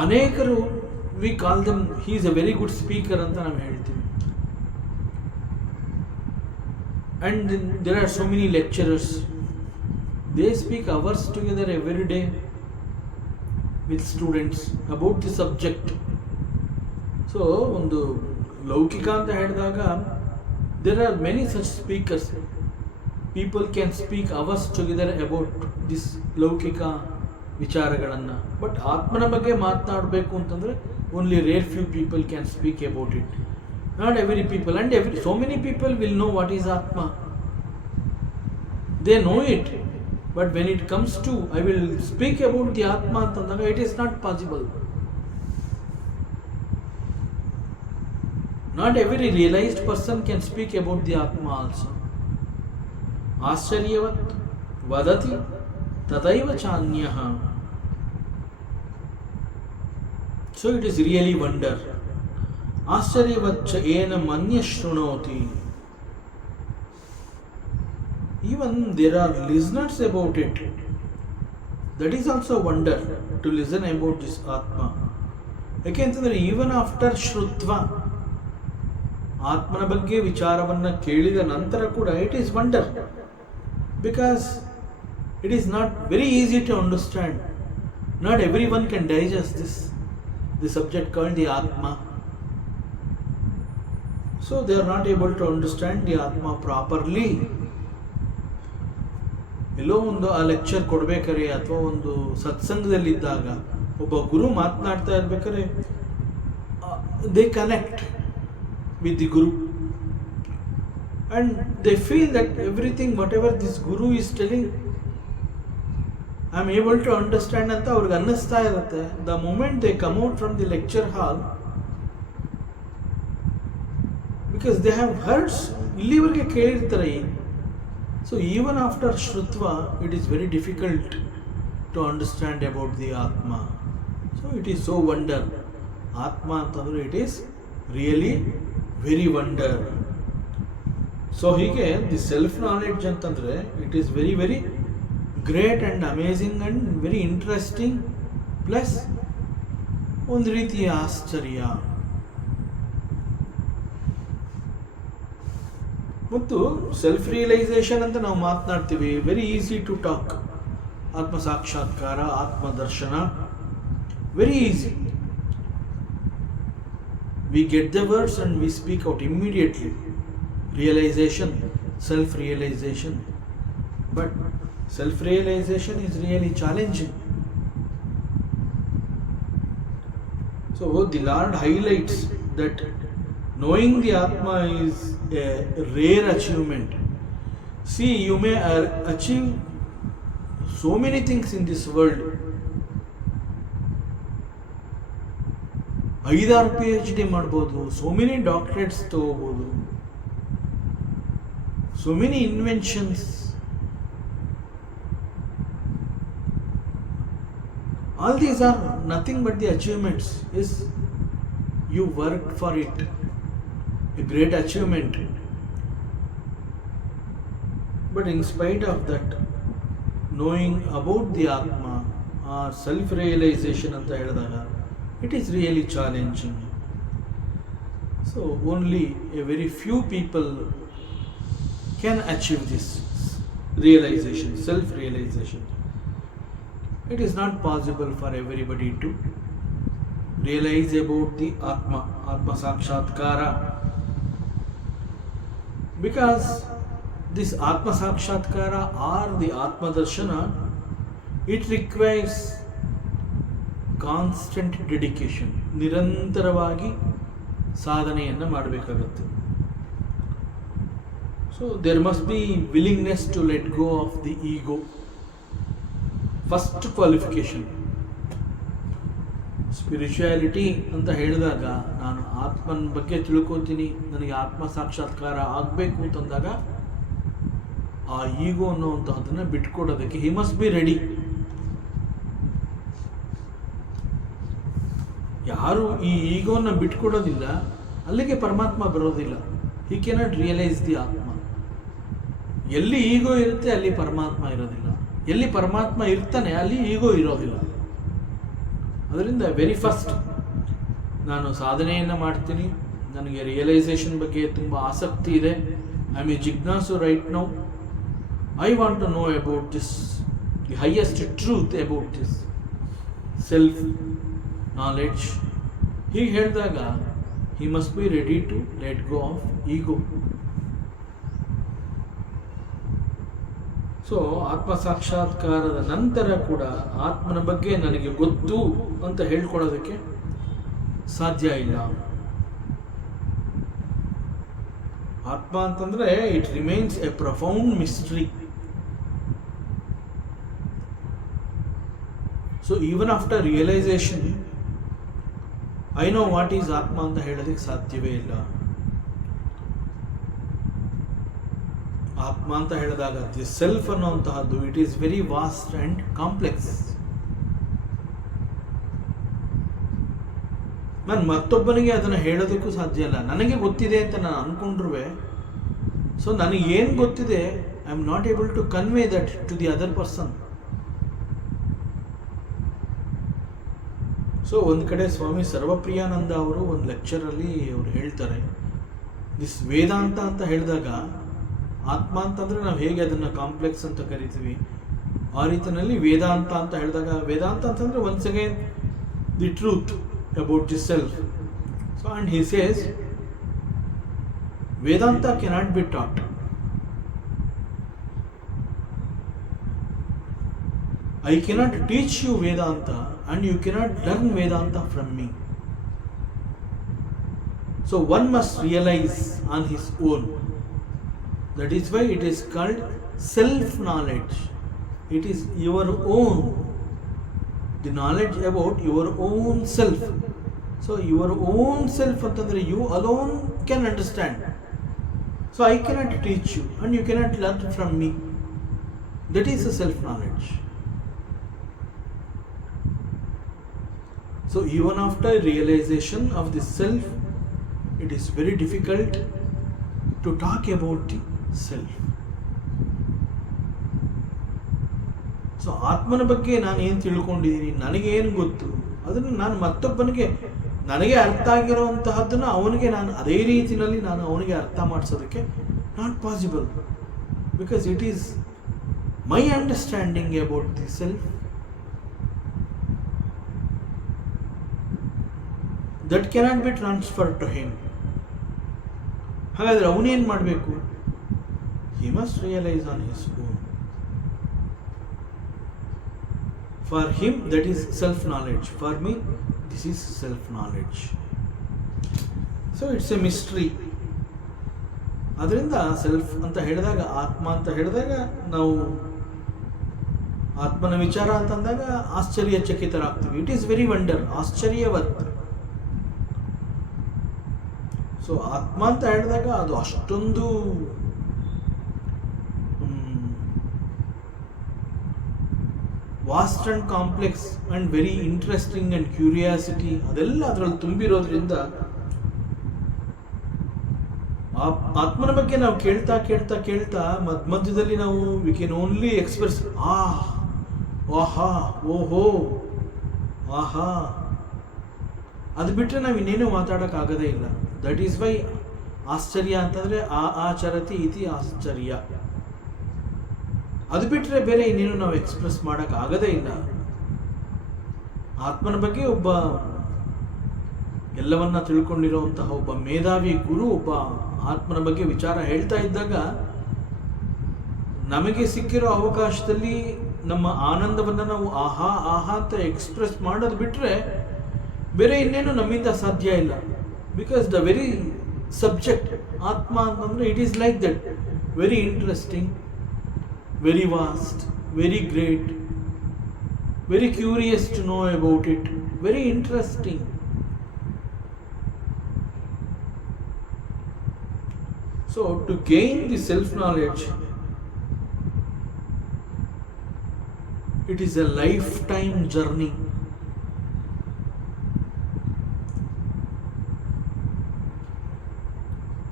ಅನೇಕರು we call them he is a very good speaker ಅಂತ ನಾವು ಹೇಳ್ತೀವಿ. And there are so many lecturers, they speak hours together every day with students about the subject. So ಒಂದು ಲೌಕಿಕ ಅಂತ ಹೇಳಿದಾಗ there are many such speakers. People can speak hours together about this ಲೌಕಿಕ ವಿಚಾರಗಳನ್ನು. But ಆತ್ಮನ ಬಗ್ಗೆ ಮಾತನಾಡಬೇಕು ಅಂತಂದರೆ only rare few people can speak about it. Not every people, and so many people will know what is Atma. They know it. But when it comes to, I will speak about the Atma, it is not possible. Not every realized person can speak about the Atma also. Ascharyavat vadati tataiva chanyaha. So it is really wonder. Ascharyavat cha enam anya shrunoti. Even there are listeners about it. That is also wonder, to listen about this Atma. ಯಾಕೆಂತಂದರೆ even after ಶ್ರುತ್ವ, ಆತ್ಮನ ಬಗ್ಗೆ ವಿಚಾರವನ್ನು ಕೇಳಿದ ನಂತರ ಕೂಡ it is wonder, because it is not very easy to understand. Not everyone can digest the subject called the ಆತ್ಮ. So they are not able to understand the Atma properly. ಎಲ್ಲೋ ಒಂದು ಆ ಲೆಕ್ಚರ್ ಕೊಡ್ಬೇಕಾರೆ ಅಥವಾ ಒಂದು ಸತ್ಸಂಗದಲ್ಲಿದ್ದಾಗ ಒಬ್ಬ ಗುರು ಮಾತನಾಡ್ತಾ ಇರ್ಬೇಕಾದ್ರೆ they connect with the guru and they feel that everything whatever this guru is telling I am able to understand ಅಂತ ಅವ್ರಿಗೆ ಅನ್ನಿಸ್ತಾ ಇರುತ್ತೆ. The moment they come out from the lecture hall, because they have heard, ಇಲ್ಲಿವರೆಗೆ ಕೇಳಿರ್ತಾರೆ. So even after Shrutva, it is very difficult to understand about the Atma. So it is so wonder. Atma antandre it is really very wonder. So hige the self knowledge antandre it is very very great and amazing and very interesting, plus ಒಂದು ರೀತಿಯ ಆಶ್ಚರ್ಯ. ಮತ್ತು self realisation ಅಂತ ನಾವು ಮಾತನಾಡ್ತೀವಿ, very easy to talk. ಆತ್ಮ ಸಾಕ್ಷಾತ್ಕಾರ, Atmadarshan, Very easy. We get the words and we speak out immediately. Realization, self-realization. But self-realization is really challenging. So the Lord highlights that knowing the Atma is a rare achievement. See, you may achieve so many things in this world. 5-6 PhD ಮಾಡ್ಬೋದು, so many doctorates ತಗೋಬೋದು, so many inventions. All these are nothing but the achievements. Is you worked for it. A great achievement. But in spite of that, knowing about the Atma or self-realization anta ಹೇಳಿದಾಗ, it is really challenging. So only a very few people can achieve this realization, self-realization. It is not possible for everybody to realize about the Atma Sakshatkara, because this Atma Sakshatkara or the Atma Darshana, it requires constant dedication. ನಿರಂತರವಾಗಿ ಸಾಧನೆಯನ್ನು ಮಾಡಬೇಕಾಗುತ್ತೆ. So there must be willingness to let go of the ego. First qualification. Spirituality ಅಂತ ಹೇಳಿದಾಗ ನಾನು ಆತ್ಮನ ಬಗ್ಗೆ ತಿಳ್ಕೊತೀನಿ, ನನಗೆ ಆತ್ಮ ಸಾಕ್ಷಾತ್ಕಾರ ಆಗಬೇಕು ಅಂತಂದಾಗ ಆ ಈಗೋ ಅನ್ನೋವಂಥದ್ದನ್ನು ಬಿಟ್ಕೊಡೋದಕ್ಕೆ ಹಿ ಮಸ್ಟ್ ಬಿ ರೆಡಿ. ಯಾರು ಈ ಈಗೋನ ಬಿಟ್ಕೊಡೋದಿಲ್ಲ ಅಲ್ಲಿಗೆ ಪರಮಾತ್ಮ ಬರೋದಿಲ್ಲ. ಹಿ ಕೆನಾಟ್ ರಿಯಲೈಸ್ ದಿ ಆತ್ಮ. ಎಲ್ಲಿ ಈಗೋ ಇರುತ್ತೆ ಅಲ್ಲಿ ಪರಮಾತ್ಮ ಇರೋದಿಲ್ಲ, ಎಲ್ಲಿ ಪರಮಾತ್ಮ ಇರ್ತಾನೆ ಅಲ್ಲಿ ಈಗೋ ಇರೋದಿಲ್ಲ. ಅದರಿಂದ ವೆರಿ ಫಸ್ಟ್ ನಾನು ಸಾಧನೆಯನ್ನು ಮಾಡ್ತೀನಿ, ನನಗೆ ರಿಯಲೈಸೇಷನ್ ಬಗ್ಗೆ ತುಂಬ ಆಸಕ್ತಿ ಇದೆ, I am a jijnasu right now, I want to know about this, the highest truth about this self knowledge. ಹೀಗೆ ಹೇಳಿದಾಗ he must be ready to let go of ego. So ಆತ್ಮ ಸಾಕ್ಷಾತ್ಕಾರದ ನಂತರ ಕೂಡ ಆತ್ಮನ ಬಗ್ಗೆ ನನಗೆ ಗೊತ್ತು ಅಂತ ಹೇಳ್ಕೊಳ್ಳೋದಕ್ಕೆ ಸಾಧ್ಯ ಇಲ್ಲ. ಆತ್ಮ ಅಂತಂದ್ರೆ it remains a profound mystery. So even after realisation I know what is Atma ಅಂತ ಹೇಳೋದಕ್ಕೆ ಸಾಧ್ಯವೇ ಇಲ್ಲ. ಆತ್ಮ ಅಂತ ಹೇಳಿದಾಗ ದಿ ಸೆಲ್ಫ್ ಅನ್ನುವಂತಹದ್ದು it is very vast and complex. ನಾನು ಮತ್ತೊಬ್ಬನಿಗೆ ಅದನ್ನು ಹೇಳೋದಕ್ಕೂ ಸಾಧ್ಯ ಇಲ್ಲ. ನನಗೆ ಗೊತ್ತಿದೆ ಅಂತ ನಾನು ಅಂದ್ಕೊಂಡ್ರೂ, ಸೊ ನನಗೆ ಏನು ಗೊತ್ತಿದೆ I am not able to convey that to the other person. So ಒಂದು ಕಡೆ ಸ್ವಾಮಿ ಸರ್ವಪ್ರಿಯಾನಂದ ಅವರು ಒಂದು ಲೆಕ್ಚರಲ್ಲಿ ಅವರು ಹೇಳ್ತಾರೆ, ದಿಸ್ ವೇದಾಂತ ಅಂತ ಹೇಳಿದಾಗ ಆತ್ಮ ಅಂತಂದರೆ ನಾವು ಹೇಗೆ ಅದನ್ನು ಕಾಂಪ್ಲೆಕ್ಸ್ ಅಂತ ಕರಿತೀವಿ ಆ ರೀತಿಯಲ್ಲಿ ವೇದಾಂತ ಅಂತ ಹೇಳಿದಾಗ, ವೇದಾಂತ ಅಂತಂದರೆ once again the truth about the self. So and he says Vedanta cannot be taught. I cannot teach you Vedanta and you cannot learn Vedanta from me. So one must realize on his own. That is why it is called self-knowledge. It is your own. The knowledge about your own self. So your own self antandre you alone can understand. So I cannot teach you and you cannot learn from me. That is the self-knowledge. So even after realization of the self, it is very difficult to talk about the self. So ಆತ್ಮನ ಬಗ್ಗೆ ನಾನು ಏನು ತಿಳ್ಕೊಂಡಿದ್ದೀನಿ, ನನಗೇನು ಗೊತ್ತು, ಅದನ್ನು ನಾನು ಮತ್ತೊಬ್ಬನಿಗೆ ನನಗೆ ಅರ್ಥ ಆಗಿರೋವಂತಹದ್ದನ್ನು ಅವನಿಗೆ ನಾನು ಅದೇ ರೀತಿಯಲ್ಲಿ ನಾನು ಅವನಿಗೆ ಅರ್ಥ ಮಾಡಿಸೋದಕ್ಕೆ not possible. Because it is my understanding about the self. That cannot be transfer to him. ಹಾಗಾದರೆ ಅವನೇನು ಮಾಡಬೇಕು? He must realise on his own. For him that is self knowledge, for me this is self knowledge. So it's a mystery. ಅದರಿಂದ self ಅಂತ ಹೇಳಿದಾಗ, ಆತ್ಮ ಅಂತ ಹೇಳಿದಾಗ, ನಾವು ಆತ್ಮನ ವಿಚಾರ ಅಂತಂದಾಗ ಆಶ್ಚರ್ಯಚಕಿತರಾಗ್ತೀವಿ. ಇಟ್ ಈಸ್ ವೆರಿ ವಂಡರ್, ಆಶ್ಚರ್ಯವತ್. ಸೊ ಆತ್ಮ ಅಂತ ಹೇಳಿದಾಗ ಅದು ಅಷ್ಟೊಂದು vast and complex and very interesting and curiosity ಅದೆಲ್ಲ ಅದರಲ್ಲಿ ತುಂಬಿರೋದ್ರಿಂದ ಆತ್ಮನ ಬಗ್ಗೆ ನಾವು ಕೇಳ್ತಾ ಕೇಳ್ತಾ ಕೇಳ್ತಾ ಮಧ್ಯದಲ್ಲಿ ನಾವು ವಿ ಕ್ಯಾನ್ ಓನ್ಲಿ ಎಕ್ಸ್ಪ್ರೆಸ್ ಆಹಾ, ಓಹೋ, ಆಹಾ. ಅದು ಬಿಟ್ಟರೆ ನಾವು ಇನ್ನೇನು ಮಾತಾಡೋಕ್ಕಾಗದೇ ಇಲ್ಲ. ದಟ್ ಈಸ್ ವೈ ಆಶ್ಚರ್ಯ ಅಂತಂದರೆ ಆಚರತಿ ಇತಿ ಆಶ್ಚರ್ಯ. ಅದು ಬಿಟ್ಟರೆ ಬೇರೆ ಇನ್ನೇನು ನಾವು ಎಕ್ಸ್ಪ್ರೆಸ್ ಮಾಡೋಕ್ಕಾಗದೇ ಇಲ್ಲ. ಆತ್ಮನ ಬಗ್ಗೆ ಒಬ್ಬ ಎಲ್ಲವನ್ನ ತಿಳ್ಕೊಂಡಿರುವಂತಹ ಒಬ್ಬ ಮೇಧಾವಿ ಗುರು ಒಬ್ಬ ಆತ್ಮನ ಬಗ್ಗೆ ವಿಚಾರ ಹೇಳ್ತಾ ಇದ್ದಾಗ ನಮಗೆ ಸಿಕ್ಕಿರೋ ಅವಕಾಶದಲ್ಲಿ ನಮ್ಮ ಆನಂದವನ್ನು ನಾವು ಆಹಾ ಆಹಾ ಅಂತ ಎಕ್ಸ್ಪ್ರೆಸ್ ಮಾಡೋದು ಬಿಟ್ಟರೆ ಬೇರೆ ಇನ್ನೇನು ನಮ್ಮಿಂದ ಸಾಧ್ಯ ಇಲ್ಲ. ಬಿಕಾಸ್ ದ ವೆರಿ ಸಬ್ಜೆಕ್ಟ್ ಆತ್ಮ ಅಂತಂದರೆ it is like that, very interesting, very vast, very great, very curious to know about it, very interesting. So to gain the self-knowledge, it is a lifetime journey.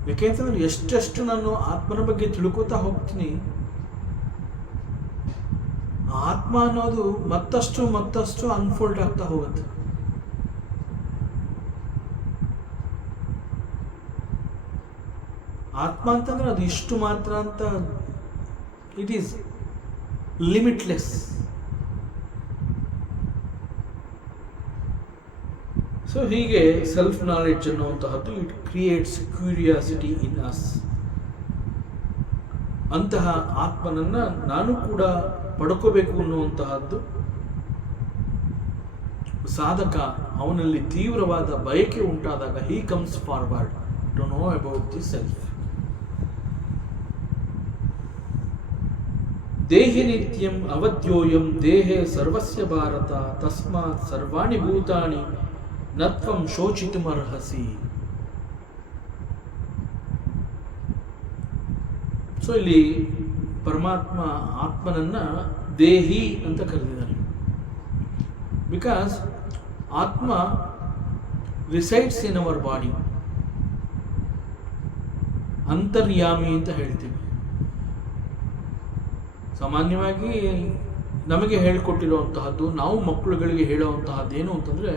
ಯಾಕೆಂತಂದ್ರೆ ಎಷ್ಟೆಷ್ಟು ನಾನು ಆತ್ಮನ ಬಗ್ಗೆ ತಿಳ್ಕೊತಾ ಹೋಗ್ತೀನಿ, ಆತ್ಮ ಅನ್ನೋದು ಮತ್ತಷ್ಟು ಅನ್ಫೋಲ್ಡ್ ಆಗ್ತಾ ಹೋಗುತ್ತೆ. ಆತ್ಮ ಅಂತಂದ್ರೆ ಅದು ಇಷ್ಟು ಮಾತ್ರ ಅಂತ, ಇಟ್ ಈಸ್ ಲಿಮಿಟ್ಲೆಸ್. ಸೊ ಹೀಗೆ ಸೆಲ್ಫ್ ನಾಲೆಡ್ಜ್ ಅನ್ನುವಂತಹದ್ದು it creates curiosity in us. ಅಂತಹ ಆತ್ಮನನ್ನ ನಾನು ಕೂಡ ಪಡ್ಕೋಬೇಕು ಅನ್ನುವಂತಹದ್ದು ಸಾಧಕ ಅವನಲ್ಲಿ ತೀವ್ರವಾದ ಬಯಕೆ ಉಂಟಾದಾಗ he comes forward to know about the self. ದೇಹಿ ನಿತ್ಯಂ ಅವಧ್ಯೋಯಂ ದೇಹೇ ಸರ್ವಸ್ಯ ಭಾರತ ತಸ್ಮಾತ್ ಸರ್ವಾಣಿ ಭೂತಾನಿ ನತ್ವಂ ಶೋಚಿತುಮರ್ಹಸಿ. ಸೊ ಇಲ್ಲಿ ಪರಮಾತ್ಮ ಆತ್ಮನನ್ನ ದೇಹಿ ಅಂತ ಕರೆದಿದ್ದಾನೆ. ಬಿಕಾಸ್ ಆತ್ಮ ರಿಸೈಡ್ಸ್ ಇನ್ ಅವರ್ ಬಾಡಿ, ಅಂತರ್ಯಾಮಿ ಅಂತ ಹೇಳ್ತೀವಿ. ಸಾಮಾನ್ಯವಾಗಿ ನಮಗೆ ಹೇಳಿಕೊಟ್ಟಿರುವಂತಹದ್ದು, ನಾವು ಮಕ್ಕಳುಗಳಿಗೆ ಹೇಳುವಂತಹದ್ದು ಏನು ಅಂತಂದರೆ,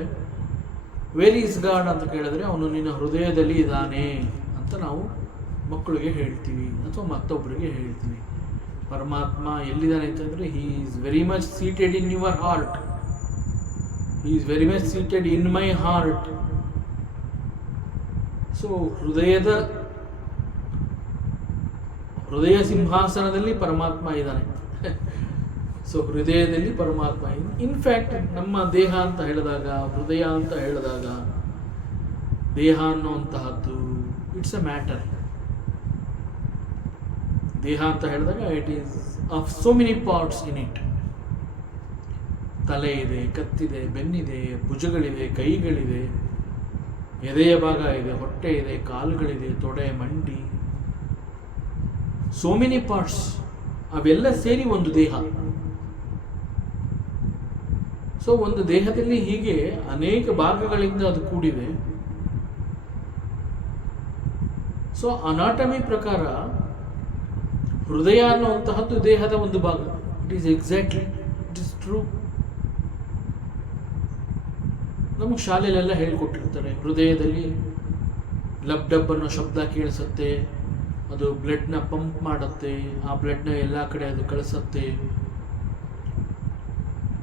ವೇರ್ ಈಸ್ ಗಾಡ್ ಅಂತ ಕೇಳಿದ್ರೆ ಅವನು ನಿನ್ನ ಹೃದಯದಲ್ಲಿ ಇದ್ದಾನೆ ಅಂತ ನಾವು ಮಕ್ಕಳಿಗೆ ಹೇಳ್ತೀವಿ ಅಥವಾ ಮತ್ತೊಬ್ಬರಿಗೆ ಹೇಳ್ತೀವಿ. ಪರಮಾತ್ಮ ಎಲ್ಲಿದ್ದಾನೆ ಅಂತಂದರೆ he is very much seated in your heart, he is very much seated in my heart. So ಹೃದಯ ಸಿಂಹಾಸನದಲ್ಲಿ ಪರಮಾತ್ಮ ಇದ್ದಾನೆ. ಸೊ ಹೃದಯದಲ್ಲಿ ಪರಮಾತ್ಮ ಇದೆ. ಇನ್ಫ್ಯಾಕ್ಟ್ ನಮ್ಮ ದೇಹ ಅಂತ ಹೇಳಿದಾಗ, ಹೃದಯ ಅಂತ ಹೇಳಿದಾಗ, ದೇಹ ಅನ್ನುವಂತಹದ್ದು ಇಟ್ಸ್ ಅ ಮ್ಯಾಟರ್. ದೇಹ ಅಂತ ಹೇಳಿದಾಗ it is of so many parts in it. ತಲೆ ಇದೆ, ಕತ್ತಿದೆ, ಬೆನ್ನಿದೆ, ಭುಜಗಳಿದೆ, ಕೈಗಳಿದೆ, ಎದೆಯ ಭಾಗ ಇದೆ, ಹೊಟ್ಟೆ ಇದೆ, ಕಾಲುಗಳಿದೆ, ತೊಡೆ, ಮಂಡಿ, ಸೋ ಮೆನಿ ಪಾರ್ಟ್ಸ್. ಅವೆಲ್ಲ ಸೇರಿ ಒಂದು ದೇಹ. ಸೊ ಒಂದು ದೇಹದಲ್ಲಿ ಹೀಗೆ ಅನೇಕ ಭಾಗಗಳಿಂದ ಅದು ಕೂಡಿದೆ. ಸೊ ಅನಾಟಮಿ ಪ್ರಕಾರ ಹೃದಯ ಅನ್ನುವಂತಹದ್ದು ದೇಹದ ಒಂದು ಭಾಗ. It is exactly, it is true. ನಮಗೆ ಶಾಲೆಯಲ್ಲೆಲ್ಲ ಹೇಳಿಕೊಟ್ಟಿರ್ತಾರೆ, ಹೃದಯದಲ್ಲಿ ಲಬ್ ಡಬ್ ಅನ್ನೋ ಶಬ್ದ ಕೇಳಿಸುತ್ತೆ, ಅದು ಬ್ಲಡ್ನ ಪಂಪ್ ಮಾಡುತ್ತೆ, ಆ ಬ್ಲಡ್ನ ಎಲ್ಲ ಕಡೆ ಅದು ಕಳಿಸುತ್ತೆ.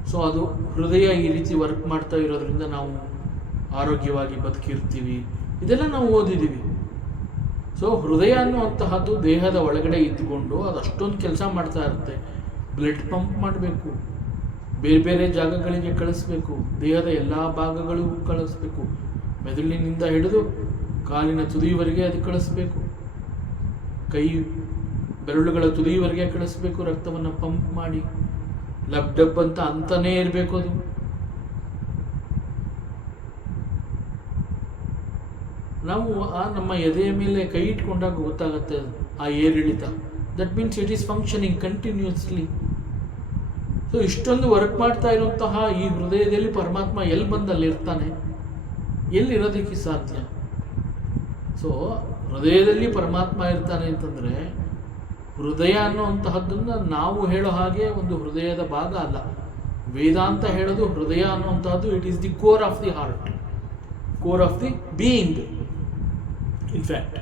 ಸೊ ಅದು ಹೃದಯ ಈ ರೀತಿ ವರ್ಕ್ ಮಾಡ್ತಾ ಇರೋದ್ರಿಂದ ನಾವು ಆರೋಗ್ಯವಾಗಿ ಬದುಕಿರ್ತೀವಿ. ಇದೆಲ್ಲ ನಾವು ಓದಿದ್ದೀವಿ. ಸೊ ಹೃದಯ ಅನ್ನುವಂತಹದ್ದು ದೇಹದ ಒಳಗಡೆ ಇದ್ದುಕೊಂಡು ಅದು ಅಷ್ಟೊಂದು ಕೆಲಸ ಮಾಡ್ತಾ ಇರುತ್ತೆ. ಬ್ಲಡ್ ಪಂಪ್ ಮಾಡಬೇಕು, ಬೇರೆ ಬೇರೆ ಜಾಗಗಳಿಗೆ ಕಳಿಸ್ಬೇಕು, ದೇಹದ ಎಲ್ಲ ಭಾಗಗಳಿಗೂ ಕಳಿಸ್ಬೇಕು, ಮೆದುಳಿನಿಂದ ಹಿಡಿದು ಕಾಲಿನ ತುದಿಯವರೆಗೆ ಅದು ಕಳಿಸ್ಬೇಕು, ಕೈ ಬೆರಳುಗಳ ತುದಿಯವರೆಗೆ ಕಳಿಸ್ಬೇಕು, ರಕ್ತವನ್ನು ಪಂಪ್ ಮಾಡಿ ಲಬ್ ಡಬ್ ಅಂತ ಅಂತಾನೇ ಇರಬೇಕು. ಅದು ನಾವು ನಮ್ಮ ಎದೆಯ ಮೇಲೆ ಕೈ ಇಟ್ಕೊಂಡಾಗ ಗೊತ್ತಾಗುತ್ತೆ ಆ ಏರಿಳಿತ. That means it is functioning continuously. So ಇಷ್ಟೊಂದು ವರ್ಕ್ ಮಾಡ್ತಾ ಇರುವಂತಹ ಈ ಹೃದಯದಲ್ಲಿ ಪರಮಾತ್ಮ ಎಲ್ಲಿ ಬಂದಲ್ಲಿರ್ತಾನೆ? ಎಲ್ಲಿರೋದಕ್ಕೆ ಸಾಧ್ಯ? ಸೊ ಹೃದಯದಲ್ಲಿ ಪರಮಾತ್ಮ ಇರ್ತಾನೆ ಅಂತಂದರೆ ಹೃದಯ ಅನ್ನುವಂತಹದ್ದನ್ನು ನಾವು ಹೇಳೋ ಹಾಗೆ ಒಂದು ಹೃದಯದ ಭಾಗ ಅಲ್ಲ. ವೇದಾಂತ ಹೇಳೋದು ಹೃದಯ ಅನ್ನುವಂತಹದ್ದು it is the core of the heart, core of the being in fact.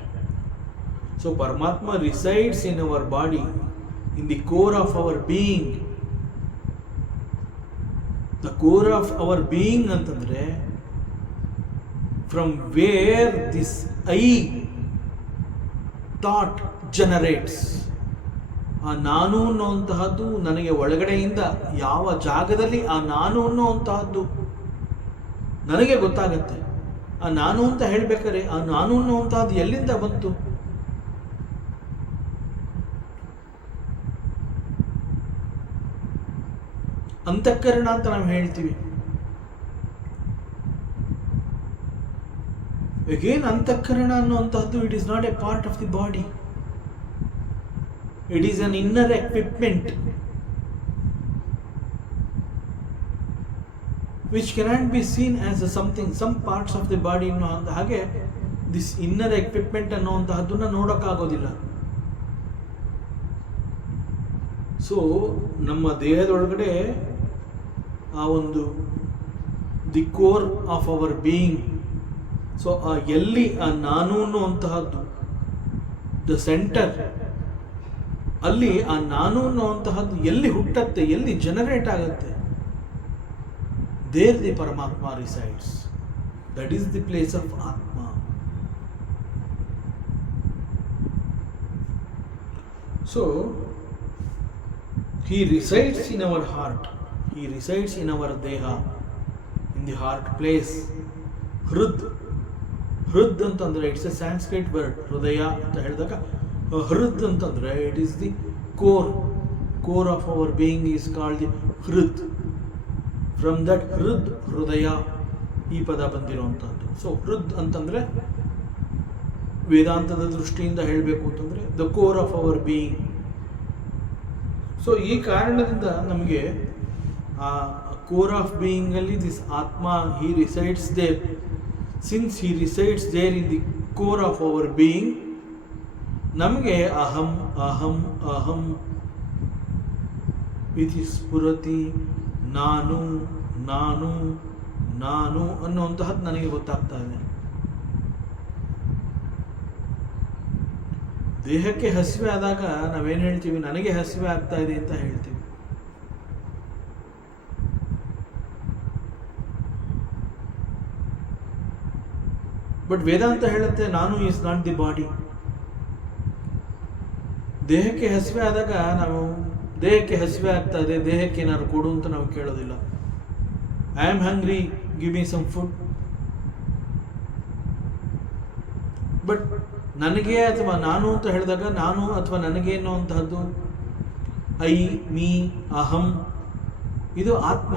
So Paramatma resides in our body, in the core of our being. The core of our being ಅಂತಂದ್ರೆ from where this I thought generates. ಆ ನಾನು ಅನ್ನುವಂತಹದ್ದು ನನಗೆ ಒಳಗಡೆಯಿಂದ ಯಾವ ಜಾಗದಲ್ಲಿ ಆ ನಾನು ಅನ್ನುವಂತಹದ್ದು ನನಗೆ ಗೊತ್ತಾಗತ್ತೆ. ಆ ನಾನು ಅಂತ ಹೇಳ್ಬೇಕಾದ್ರೆ ಆ ನಾನು ಅನ್ನುವಂಥದ್ದು ಎಲ್ಲಿಂದ ಬಂತು? ಅಂತಃಕರಣ ಅಂತ ನಾವು ಹೇಳ್ತೀವಿ. ಅಗೇನ್ ಅಂತಃಕರಣ ಅನ್ನುವಂಥದ್ದು it is not A part of the body. It is an inner equipment which cannot be seen as a something, some parts of the body ಹಾಗೆ ದಿಸ್ ಇನ್ನರ್ ಎಕ್ವಿಪ್ಮೆಂಟ್ ಅನ್ನುವಂತಹದ್ದನ್ನ ನೋಡೋಕ್ಕಾಗೋದಿಲ್ಲ. ಸೊ ನಮ್ಮ ದೇಹದೊಳಗಡೆ ಆ ಒಂದು the core of our being, so ಆ ಎಲ್ಲಿ ಆ ನಾನು ಅನ್ನುವಂತಹದ್ದು the centre, ಅಲ್ಲಿ ಆ ನಾನು ಅನ್ನುವಂತಹದ್ದು ಎಲ್ಲಿ ಹುಟ್ಟತ್ತೆ, ಎಲ್ಲಿ ಜನರೇಟ್ ಆಗುತ್ತೆ, there the Paramatma resides. That is the place of Atma. So he resides in our heart, he resides in our deha, in the heart place. Hrud ಅಂತಂದ್ರೆ ಇಟ್ಸ್ ಎ ಸಂಸ್ಕೃತ್ ವರ್ಡ್. ಹೃದಯ ಅಂತ ಹೇಳಿದಾಗ ಹೃದ್ ಅಂತಂದ್ರೆ it is the core of our being is called the ಹೃದ್. From that ಹೃದಯ ಈ ಪದ ಬಂದಿರುವಂಥದ್ದು. ಸೊ ಹೃದ್ ಅಂತಂದರೆ ವೇದಾಂತದ ದೃಷ್ಟಿಯಿಂದ ಹೇಳಬೇಕು ಅಂತಂದರೆ the core of our being. So ಈ ಕಾರಣದಿಂದ ನಮಗೆ ಆ ಕೋರ್ ಆಫ್ ಬೀಯಿಂಗಲ್ಲಿ ದಿಸ್ ಆತ್ಮ he resides there. Since he resides there in the core of our being, ನಮಗೆ ಅಹಂ ಅಹಂ ಅಹಂ ಇತಿ ಸ್ಫುರತಿ, ನಾನು ನಾನು ನಾನು ಅನ್ನುವಂತಹದ್ದು ನನಗೆ ಗೊತ್ತಾಗ್ತಾ ಇದೆ. ದೇಹಕ್ಕೆ ಹಸಿವೆ ಆದಾಗ ನಾವೇನು ಹೇಳ್ತೀವಿ? ನನಗೆ ಹಸಿವೆ ಆಗ್ತಾ ಇದೆ ಅಂತ ಹೇಳ್ತೀವಿ. ಬಟ್ ವೇದಾಂತ ಹೇಳುತ್ತೆ ನಾನು ಈಸ್ ನಾಟ್ ದಿ ಬಾಡಿ. ದೇಹಕ್ಕೆ ಹಸಿವೆ ಆದಾಗ ನಾವು ದೇಹಕ್ಕೆ ಹಸಿವೆ ಆಗ್ತಾ ಇದೆ, ದೇಹಕ್ಕೆ ಏನಾದ್ರು ಕೊಡು ಅಂತ ನಾವು ಕೇಳೋದಿಲ್ಲ. I am hungry, give me some food. But ನನಗೆ ಅಥವಾ ನಾನು ಅಂತ ಹೇಳಿದಾಗ ನಾನು ಅಥವಾ ನನಗೆ ಅನ್ನುವಂತಹದ್ದು ಐ, ಮೀ, ಅಹಂ, ಇದು ಆತ್ಮ.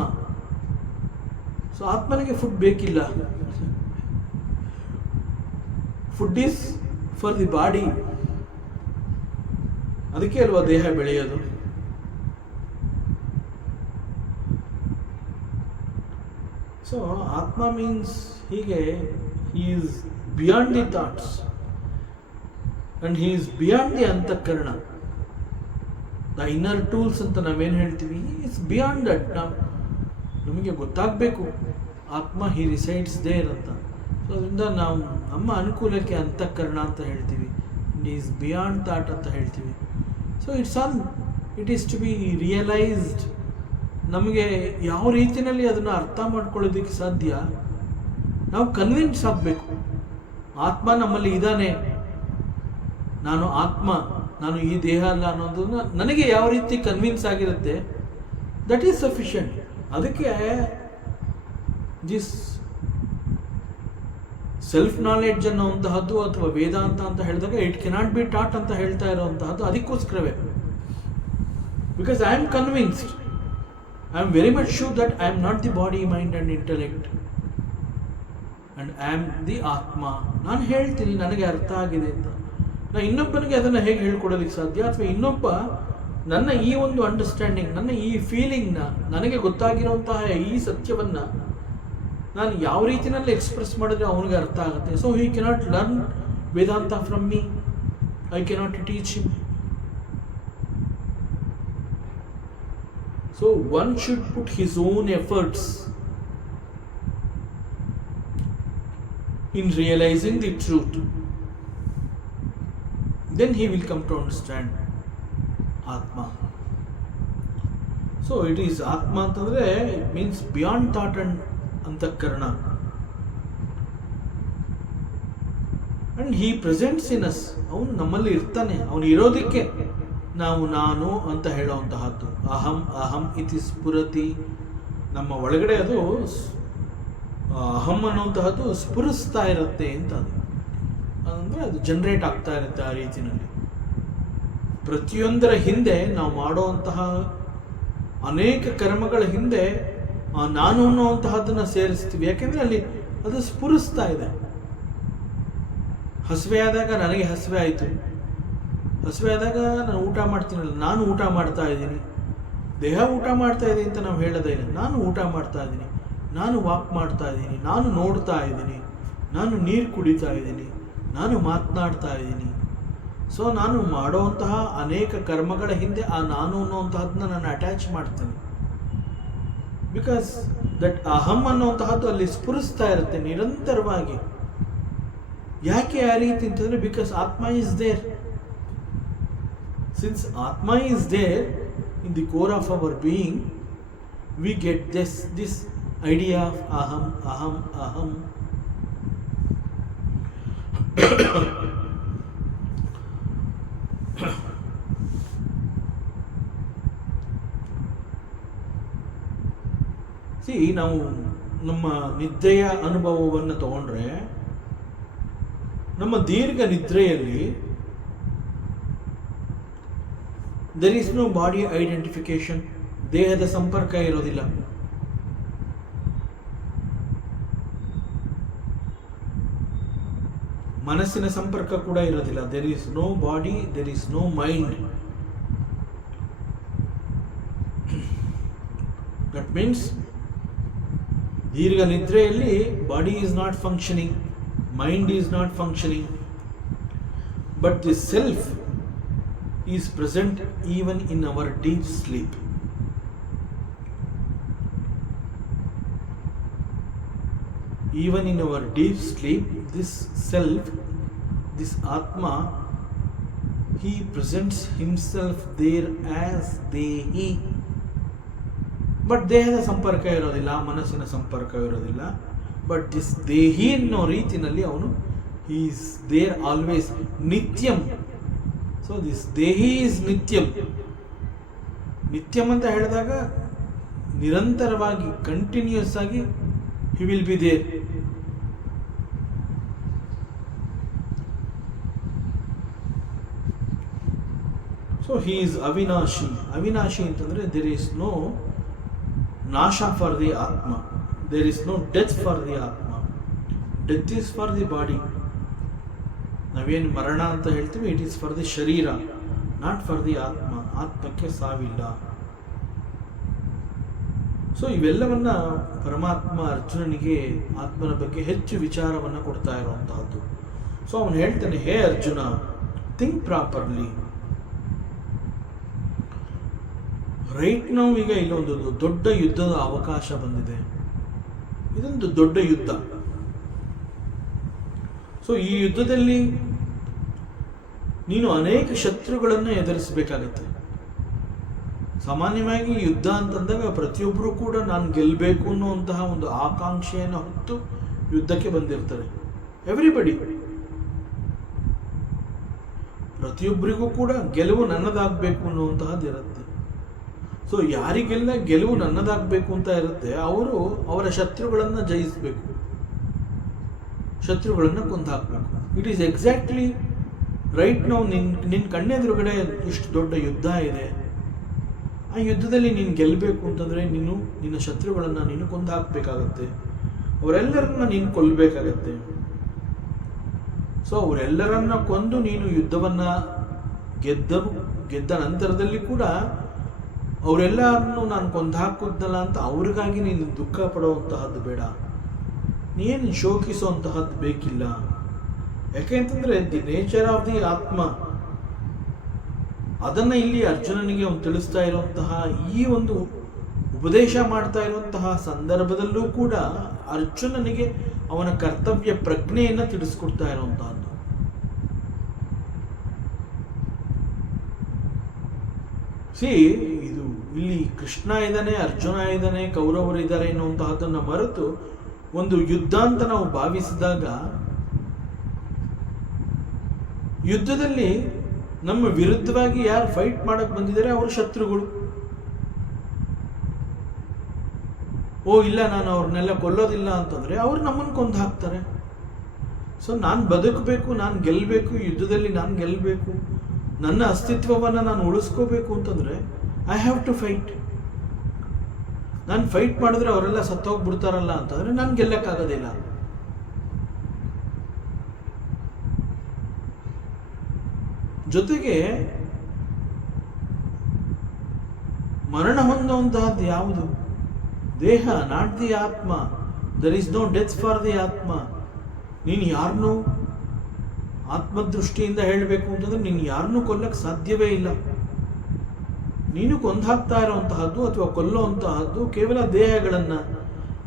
ಸೊ ಆತ್ಮನಿಗೆ ಫುಡ್ ಬೇಕಿಲ್ಲ. Food is for the body. ಅದಕ್ಕೆ ಅಲ್ವಾ ದೇಹ ಬೆಳೆಯೋದು. ಸೊ ಆತ್ಮ ಮೀನ್ಸ್ ಹೀಗೆ he is beyond the thoughts and he is beyond the ಅಂತಃಕರಣ. ದ ಇನ್ನರ್ ಟೂಲ್ಸ್ ಅಂತ ನಾವೇನು ಹೇಳ್ತೀವಿ, ಇಟ್ಸ್ ಬಿಯಾಂಡ್ ದಟ್. ನಮಗೆ ಗೊತ್ತಾಗಬೇಕು ಆತ್ಮ ಹಿ ರಿಸೈಡ್ಸ್ ದೇರ್ ಅಂತ. ಸೊ ಅದರಿಂದ ನಾವು ನಮ್ಮ ಅನುಕೂಲಕ್ಕೆ ಅಂತಃಕರಣ ಅಂತ ಹೇಳ್ತೀವಿ, ಇಟ್ ಈಸ್ ಬಿಯಾಂಡ್ ಥಾಟ್ ಅಂತ ಹೇಳ್ತೀವಿ. So it is to be realized. ನಮಗೆ ಯಾವ ರೀತಿಯಲ್ಲಿ ಅದನ್ನು ಅರ್ಥ ಮಾಡ್ಕೊಳ್ಳೋದಕ್ಕೆ ಸಾಧ್ಯ? ನಾವು ಕನ್ವಿನ್ಸ್ ಆಗಬೇಕು, ಆತ್ಮ ನಮ್ಮಲ್ಲಿ ಇದ್ದಾನೆ, ನಾನು ಆತ್ಮ, ನಾನು ಈ ದೇಹ ಅಲ್ಲ ಅನ್ನೋದನ್ನ ನನಗೆ ಯಾವ ರೀತಿ ಕನ್ವಿನ್ಸ್ ಆಗಿರುತ್ತೆ, ದಟ್ ಈಸ್ ಸಫಿಷಿಯಂಟ್. ಅದಕ್ಕೆ ದಿಸ್ ಸೆಲ್ಫ್ ನಾಲೆಡ್ಜ್ ಅನ್ನೋಂತಹದ್ದು ಅಥವಾ ವೇದಾಂತ ಅಂತ ಹೇಳಿದಾಗ ಇಟ್ ಕೆನಾಟ್ ಬಿ ಟಾಟ್ ಅಂತ ಹೇಳ್ತಾ ಇರೋವಂತಹದ್ದು ಅದಕ್ಕೋಸ್ಕರವೇ. Because I am convinced, I am very much sure that I am not the body, mind and intellect and I am the Atma. ನಾನು ಹೇಳ್ತೀನಿ ನನಗೆ ಅರ್ಥ ಆಗಿದೆ ಅಂತ. ನಾನು ಇನ್ನೊಬ್ಬನಿಗೆ ಅದನ್ನು ಹೇಗೆ ಹೇಳ್ಕೊಡೋದಕ್ಕೆ ಸಾಧ್ಯ? ಅಥವಾ ಇನ್ನೊಬ್ಬ ನನ್ನ ಈ ಒಂದು ಅಂಡರ್ಸ್ಟ್ಯಾಂಡಿಂಗ್, ನನ್ನ ಈ ಫೀಲಿಂಗ್ನ, ನನಗೆ ಗೊತ್ತಾಗಿರುವಂತಹ ಈ ಸತ್ಯವನ್ನು ನಾನು ಯಾವ ರೀತಿಯಲ್ಲಿ ಎಕ್ಸ್ಪ್ರೆಸ್ ಮಾಡಿದ್ರೆ ಅವನಿಗೆ ಅರ್ಥ ಆಗುತ್ತೆ. So he cannot learn Vedanta from me, I cannot teach him. So one should put his own efforts in realizing the truth, then he will come to understand Atma. So it is Atma antandre, it means beyond thought and antakarana, and he presents in us. ಅವನು ನಮ್ಮಲ್ಲಿ ಇರ್ತಾನೆ, ಅವನು ಇರೋದಕ್ಕೆ ನಾವು ನಾನು ಅಂತ ಹೇಳುವಂತಹದ್ದು. ಅಹಂ ಅಹಂ ಇತಿ ಸ್ಫುರತಿ, ನಮ್ಮ ಒಳಗಡೆ ಅದು ಅಹಂ ಅನ್ನುವಂತಹದ್ದು ಸ್ಫುರಿಸ್ತಾ ಇರುತ್ತೆ ಅಂತ. ಅದು ಅಂದರೆ ಅದು ಜನರೇಟ್ ಆಗ್ತಾ ಇರುತ್ತೆ ಆ ರೀತಿಯಲ್ಲಿ. ಪ್ರತಿಯೊಂದರ ಹಿಂದೆ ನಾವು ಮಾಡುವಂತಹ ಅನೇಕ ಕರ್ಮಗಳ ಹಿಂದೆ ನಾನು ಅನ್ನುವಂತಹದ್ದನ್ನು ಸೇರಿಸ್ತೀವಿ. ಯಾಕೆಂದರೆ ಅಲ್ಲಿ ಅದು ಸ್ಫುರಿಸ್ತಾ ಇದೆ. ಹಸಿವೆ ಆದಾಗ ನನಗೆ ಹಸಿವೆ ಆಯಿತು, ಹಸಿವೆ ಆದಾಗ ನಾನು ಊಟ ಮಾಡ್ತೀನಲ್ಲ, ನಾನು ಊಟ ಮಾಡ್ತಾ ಇದ್ದೀನಿ. ದೇಹ ಊಟ ಮಾಡ್ತಾ ಇದೆ ಅಂತ ನಾವು ಹೇಳೋದೇ ಇಲ್ಲ. ನಾನು ಊಟ ಮಾಡ್ತಾ ಇದ್ದೀನಿ, ನಾನು ವಾಕ್ ಮಾಡ್ತಾ ಇದ್ದೀನಿ, ನಾನು ನೋಡ್ತಾ ಇದ್ದೀನಿ, ನಾನು ನೀರು ಕುಡಿತಾ ಇದ್ದೀನಿ, ನಾನು ಮಾತನಾಡ್ತಾ ಇದ್ದೀನಿ. ಸೊ ನಾನು ಮಾಡುವಂತಹ ಅನೇಕ ಕರ್ಮಗಳ ಹಿಂದೆ ಆ ನಾನು ಅನ್ನುವಂತಹದ್ದನ್ನ ನಾನು ಅಟ್ಯಾಚ್ ಮಾಡ್ತೇನೆ. ಬಿಕಾಸ್ ದಟ್ ಅಹಂ ಅನ್ನುವಂತಹದ್ದು ಅಲ್ಲಿ ಸ್ಫುರಿಸ್ತಾ ಇರುತ್ತೆ ನಿರಂತರವಾಗಿ. ಯಾಕೆ ಆ ರೀತಿ ಅಂತಂದರೆ because atma is there. Since atma is there in the core of our being, we get this idea of aham aham aham. ನಾವು ನಮ್ಮ ನಿದ್ರೆಯ ಅನುಭವವನ್ನು ತಗೊಂಡ್ರೆ, ನಮ್ಮ ದೀರ್ಘ ನಿದ್ರೆಯಲ್ಲಿ there is no body identification, ದೇಹದ ಸಂಪರ್ಕ ಇರೋದಿಲ್ಲ. ಮನಸ್ಸಿನ ಸಂಪರ್ಕ ಕೂಡ ಇರೋದಿಲ್ಲ. There is no body, there is no mind. That means ದೀರ್ಘ ನಿದ್ರೆಯಲ್ಲಿ body is not functioning, mind is not functioning, but the self is present even in our deep sleep. Even in our deep sleep, this self, this Atma, he presents himself there as Dehi. But ದೇಹದ ಸಂಪರ್ಕ ಇರೋದಿಲ್ಲ, ಮನಸ್ಸಿನ ಸಂಪರ್ಕ ಇರೋದಿಲ್ಲ. But this ದೇಹಿ ಅನ್ನೋ ರೀತಿಯಲ್ಲಿ ಅವನು he is there always, ನಿತ್ಯಂ. ಸೊ ದಿಸ್ ದೇಹಿ ಈಸ್ ನಿತ್ಯಂ. ನಿತ್ಯಂ ಅಂತ ಹೇಳಿದಾಗ ನಿರಂತರವಾಗಿ, ಕಂಟಿನ್ಯೂಸ್ ಆಗಿ he will be there. So he is avinashi. Avinashi ಅಂತಂದ್ರೆ there is no nasha for the atma, there is no death for the atma. Death is for the body. ನಾವೇನು ಮರಣ ಅಂತ ಹೇಳ್ತೀವಿ, it is for the ಶರೀರ, not for the atma. ಆತ್ಮಕ್ಕೆ ಸಾವಿಲ್ಲ. So ಇವೆಲ್ಲವನ್ನ ಪರಮಾತ್ಮ ಅರ್ಜುನನಿಗೆ ಆತ್ಮನ ಬಗ್ಗೆ ಹೆಚ್ಚು ವಿಚಾರವನ್ನು ಕೊಡ್ತಾ ಇರುವಂತಹದ್ದು. ಸೊ ಅವನು ಹೇಳ್ತಾನೆ, ಹೇ ಅರ್ಜುನ, ಥಿಂಕ್ ಪ್ರಾಪರ್ಲಿ. ರೈಟ್ ನಾವು ಈಗ ಇಲ್ಲೊಂದು ದೊಡ್ಡ ಯುದ್ಧದ ಅವಕಾಶ ಬಂದಿದೆ. ಇದೊಂದು ದೊಡ್ಡ ಯುದ್ಧ. ಸೊ ಈ ಯುದ್ಧದಲ್ಲಿ ನೀನು ಅನೇಕ ಶತ್ರುಗಳನ್ನು ಎದುರಿಸಬೇಕಾಗತ್ತೆ. ಸಾಮಾನ್ಯವಾಗಿ ಯುದ್ಧ ಅಂತಂದಾಗ ಪ್ರತಿಯೊಬ್ಬರು ಕೂಡ ನಾನು ಗೆಲ್ಲಬೇಕು ಅನ್ನುವಂತಹ ಒಂದು ಆಕಾಂಕ್ಷೆಯನ್ನು ಹೊತ್ತು ಯುದ್ಧಕ್ಕೆ ಬಂದಿರ್ತಾರೆ. ಎವ್ರಿಬಡಿ, ಪ್ರತಿಯೊಬ್ಬರಿಗೂ ಕೂಡ ಗೆಲುವು ನನ್ನದಾಗಬೇಕು ಅನ್ನುವಂತಹದ್ದು ಇರುತ್ತೆ. ಸೊ ಯಾರಿಗೆಲ್ಲ ಗೆಲುವು ನನ್ನದಾಗಬೇಕು ಅಂತ ಇರುತ್ತೆ, ಅವರು ಅವರ ಶತ್ರುಗಳನ್ನು ಜಯಿಸಬೇಕು, ಶತ್ರುಗಳನ್ನು ಕೊಂದಾಕಬೇಕು. It is exactly right. ನಾವು ನಿನ್ನ ಕಣ್ಣೆದುರುಗಡೆ ಇಷ್ಟು ದೊಡ್ಡ ಯುದ್ಧ ಇದೆ, ಆ ಯುದ್ಧದಲ್ಲಿ ನೀನು ಗೆಲ್ಲಬೇಕು ಅಂತಂದರೆ ನಿನ್ನ ಶತ್ರುಗಳನ್ನು ನೀನು ಕೊಂದು ಹಾಕಬೇಕಾಗತ್ತೆ, ಅವರೆಲ್ಲರನ್ನ ನೀನು ಕೊಲ್ಲಬೇಕಾಗತ್ತೆ. ಸೊ ಅವರೆಲ್ಲರನ್ನ ಕೊಂದು ನೀನು ಯುದ್ಧವನ್ನು ಗೆದ್ದ ನಂತರದಲ್ಲಿ ಕೂಡ ಅವರೆಲ್ಲರನ್ನು ನಾನು ಕೊಂದು ಹಾಕುದಲ್ಲ ಅಂತ ಅವ್ರಿಗಾಗಿ ನೀನು ದುಃಖ ಪಡುವಂತಹದ್ದು ಬೇಡ, ನೀನು ಶೋಕಿಸುವಂತಹದ್ದು ಬೇಕಿಲ್ಲ. ಯಾಕೆಂತಂದರೆ ದಿ ನೇಚರ್ ಆಫ್ ದಿ ಆತ್ಮ, ಅದನ್ನು ಇಲ್ಲಿ ಅರ್ಜುನನಿಗೆ ಅವನು ತಿಳಿಸ್ತಾ ಇರುವಂತಹ, ಈ ಒಂದು ಉಪದೇಶ ಮಾಡ್ತಾ ಇರುವಂತಹ ಸಂದರ್ಭದಲ್ಲೂ ಕೂಡ ಅರ್ಜುನನಿಗೆ ಅವನ ಕರ್ತವ್ಯ ಪ್ರಜ್ಞೆಯನ್ನು ತಿಳಿಸ್ಕೊಡ್ತಾ ಇರುವಂತಹದ್ದು. ಇದು ಇಲ್ಲಿ ಕೃಷ್ಣ ಇದ್ದಾನೆ, ಅರ್ಜುನ ಇದ್ದಾನೆ, ಕೌರವರು ಇದ್ದಾರೆ ಎನ್ನುವಂತಹದ್ದನ್ನು ಮರೆತು ಒಂದು ಯುದ್ಧ ಅಂತ ನಾವು ಭಾವಿಸಿದಾಗ, ಯುದ್ಧದಲ್ಲಿ ನಮ್ಮ ವಿರುದ್ಧವಾಗಿ ಯಾರು ಫೈಟ್ ಮಾಡಕ್ ಬಂದಿದ್ದಾರೆ ಅವರು ಶತ್ರುಗಳು. ಇಲ್ಲ ನಾನು ಅವ್ರನ್ನೆಲ್ಲ ಕೊಲ್ಲೋದಿಲ್ಲ ಅಂತಂದ್ರೆ ಅವ್ರು ನಮ್ಮನ್ನು ಕೊಂದು ಹಾಕ್ತಾರೆ. ಸೊ ನಾನು ಬದುಕಬೇಕು, ನಾನು ಗೆಲ್ಲಬೇಕು, ಯುದ್ಧದಲ್ಲಿ ನಾನು ಗೆಲ್ಲಬೇಕು, ನನ್ನ ಅಸ್ತಿತ್ವವನ್ನು ನಾನು ಉಳಿಸ್ಕೋಬೇಕು ಅಂತಂದ್ರೆ ಐ ಹ್ಯಾವ್ ಟು ಫೈಟ್. ನಾನು ಫೈಟ್ ಮಾಡಿದ್ರೆ ಅವರೆಲ್ಲ ಸತ್ತೋಗ್ಬಿಡ್ತಾರಲ್ಲ ಅಂತಂದ್ರೆ ನಾನು ಗೆಲ್ಲಕ್ಕಾಗೋದಿಲ್ಲ. ಜೊತೆಗೆ ಮರಣ ಹೊಂದುವಂತಹದ್ದು ಯಾವುದು? ದೇಹ, not the atma. There is no death for the atma. ನೀನು ಯಾರನ್ನೂ ಆತ್ಮದೃಷ್ಟಿಯಿಂದ ಹೇಳಬೇಕು ಅಂತಂದ್ರೆ ನೀನು ಯಾರನ್ನೂ ಕೊಲ್ಲಕ್ಕೆ ಸಾಧ್ಯವೇ ಇಲ್ಲ. ನೀನು ಕೊಂದಾಕ್ತಾ ಇರುವಂತಹದ್ದು ಅಥವಾ ಕೊಲ್ಲುವಂತಹದ್ದು ಕೇವಲ ದೇಹಗಳನ್ನು.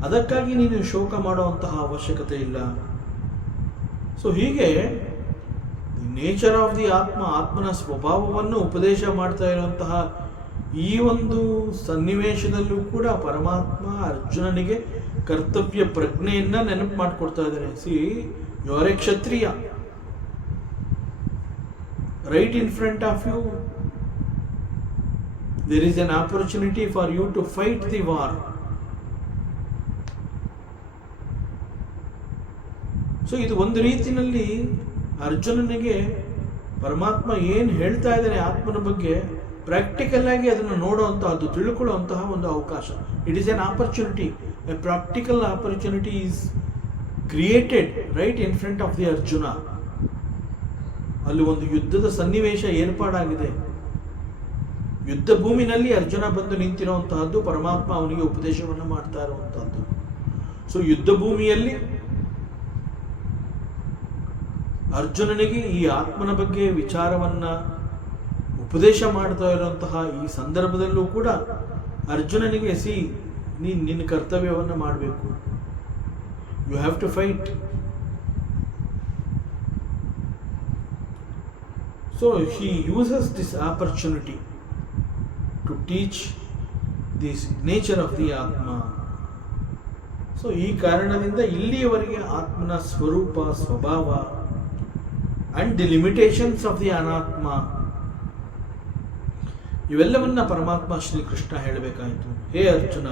ಅದಕ್ಕಾಗಿ ನೀನು ಶೋಕ ಮಾಡುವಂತಹ ಅವಶ್ಯಕತೆ ಇಲ್ಲ. ಸೊ ಹೀಗೆ ನೇಚರ್ ಆಫ್ ದಿ ಆತ್ಮ, ಆತ್ಮನ ಸ್ವಭಾವವನ್ನು ಉಪದೇಶ ಮಾಡ್ತಾ ಇರುವಂತಹ ಈ ಒಂದು ಸನ್ನಿವೇಶದಲ್ಲೂ ಕೂಡ ಪರಮಾತ್ಮ ಅರ್ಜುನನಿಗೆ ಕರ್ತವ್ಯ ಪ್ರಜ್ಞೆಯನ್ನ ನೆನಪು ಮಾಡಿಕೊಡ್ತಾ ಇದ್ದಾನೆ. You are a kshatriya, right in front of you there is an opportunity for you to fight the war. So ಇದು ಒಂದು ರೀತಿಯಲ್ಲಿ ಅರ್ಜುನನಿಗೆ ಪರಮಾತ್ಮ ಏನು ಹೇಳ್ತಾ ಇದ್ದಾನೆ ಆತ್ಮನ ಬಗ್ಗೆ ಪ್ರಾಕ್ಟಿಕಲ್ ಆಗಿ ಅದನ್ನು ನೋಡುವಂತಹದ್ದು, ತಿಳ್ಕೊಳ್ಳುವಂತಹ ಒಂದು ಅವಕಾಶ. It is N opportunity, A practical opportunity is created right in front of the Arjuna. ಅಲ್ಲಿ ಒಂದು ಯುದ್ಧದ ಸನ್ನಿವೇಶ ಏರ್ಪಾಡಾಗಿದೆ. ಯುದ್ಧ ಭೂಮಿನಲ್ಲಿ ಅರ್ಜುನ ಬಂದು ನಿಂತಿರುವಂತಹದ್ದು, ಪರಮಾತ್ಮ ಅವನಿಗೆ ಉಪದೇಶವನ್ನು ಮಾಡ್ತಾ ಇರುವಂತಹದ್ದು. ಸೊ ಯುದ್ಧ ಭೂಮಿಯಲ್ಲಿ ಅರ್ಜುನನಿಗೆ ಈ ಆತ್ಮನ ಬಗ್ಗೆ ವಿಚಾರವನ್ನ ಉಪದೇಶ ಮಾಡ್ತಾ ಇರುವಂತಹ ಈ ಸಂದರ್ಭದಲ್ಲೂ ಕೂಡ ಅರ್ಜುನನಿಗೆ ನಿನ್ನ ಕರ್ತವ್ಯವನ್ನು ಮಾಡಬೇಕು. You have to fight. So he uses this opportunity to teach this nature of the ಆತ್ಮ. ಸೊ ಈ ಕಾರಣದಿಂದ ಇಲ್ಲಿಯವರೆಗೆ ಆತ್ಮನ ಸ್ವರೂಪ, ಸ್ವಭಾವ and the limitations of the anatma, ಇವೆಲ್ಲವನ್ನ ಪರಮಾತ್ಮ ಶ್ರೀಕೃಷ್ಣ ಹೇಳಬೇಕಾಯಿತು. ಹೇ ಅರ್ಜುನ,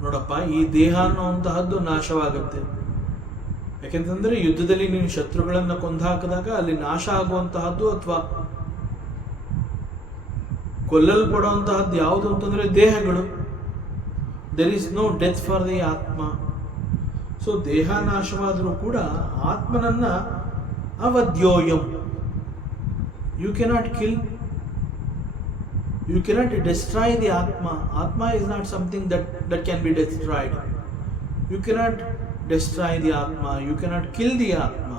ನೋಡಪ್ಪ, ಈ ದೇಹ ಅನ್ನುವಂತಹದ್ದು ನಾಶವಾಗುತ್ತೆ. ಯಾಕೆಂತಂದ್ರೆ ಯುದ್ಧದಲ್ಲಿ ನೀನು ಶತ್ರುಗಳನ್ನು ಕೊಂದಾಕಿದಾಗ ಅಲ್ಲಿ ನಾಶ ಆಗುವಂತಹದ್ದು ಅಥವಾ ಕೊಲ್ಲಲ್ಪಡುವಂತಹದ್ದು ಯಾವುದು ಅಂತಂದ್ರೆ ದೇಹಗಳು. There is no death for the ಆತ್ಮ. ಸೊ ದೇಹ ನಾಶವಾದರೂ ಕೂಡ ಆತ್ಮನನ್ನ ಅವಧ್ಯೋಯಂ, you cannot kill, you cannot destroy the atma. Atma is not something that can be destroyed. You cannot destroy the atma, you cannot kill the atma.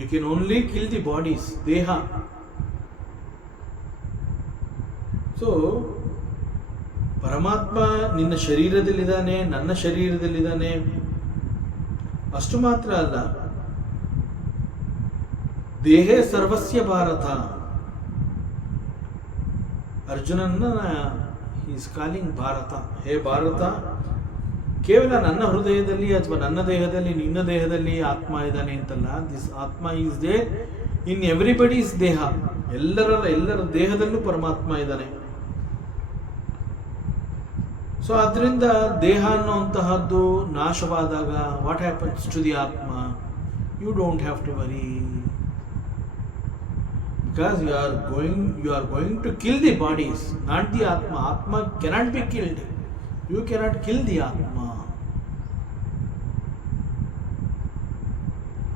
You can only kill the bodies, deha. So ಪರಮಾತ್ಮ ನಿನ್ನ ಶರೀರದಲ್ಲಿದ್ದಾನೆ, ನನ್ನ ಶರೀರದಲ್ಲಿದ್ದಾನೆ. ಅಷ್ಟು ಮಾತ್ರ ಅಲ್ಲ, ದೇಹೇ ಸರ್ವಸ್ಯ ಭಾರತ. ಅರ್ಜುನನ್ನ is calling Bharata. ಹೇ ಭಾರತ, ಕೇವಲ ನನ್ನ ಹೃದಯದಲ್ಲಿ ಅಥವಾ ನನ್ನ ದೇಹದಲ್ಲಿ, ನಿನ್ನ ದೇಹದಲ್ಲಿ ಆತ್ಮ ಇದ್ದಾನೆ ಅಂತಲ್ಲ. ದಿಸ್ ಆತ್ಮ ಈಸ್ ದೇರ್ ಇನ್ ಎವ್ರಿಬಡೀಸ್ ದೇಹ. ಎಲ್ಲರ ದೇಹದಲ್ಲೂ ಪರಮಾತ್ಮ ಇದ್ದಾನೆ. ಸೊ ಅದರಿಂದ ದೇಹ ಅನ್ನುವಂತಹದ್ದು ನಾಶವಾದಾಗ ವಾಟ್ ಹ್ಯಾಪನ್ಸ್ ಟು ದಿ ಆತ್ಮ? You don't have to worry, because you are going to kill the bodies, not the ಆತ್ಮ. Atma cannot be killed. You cannot kill the atma.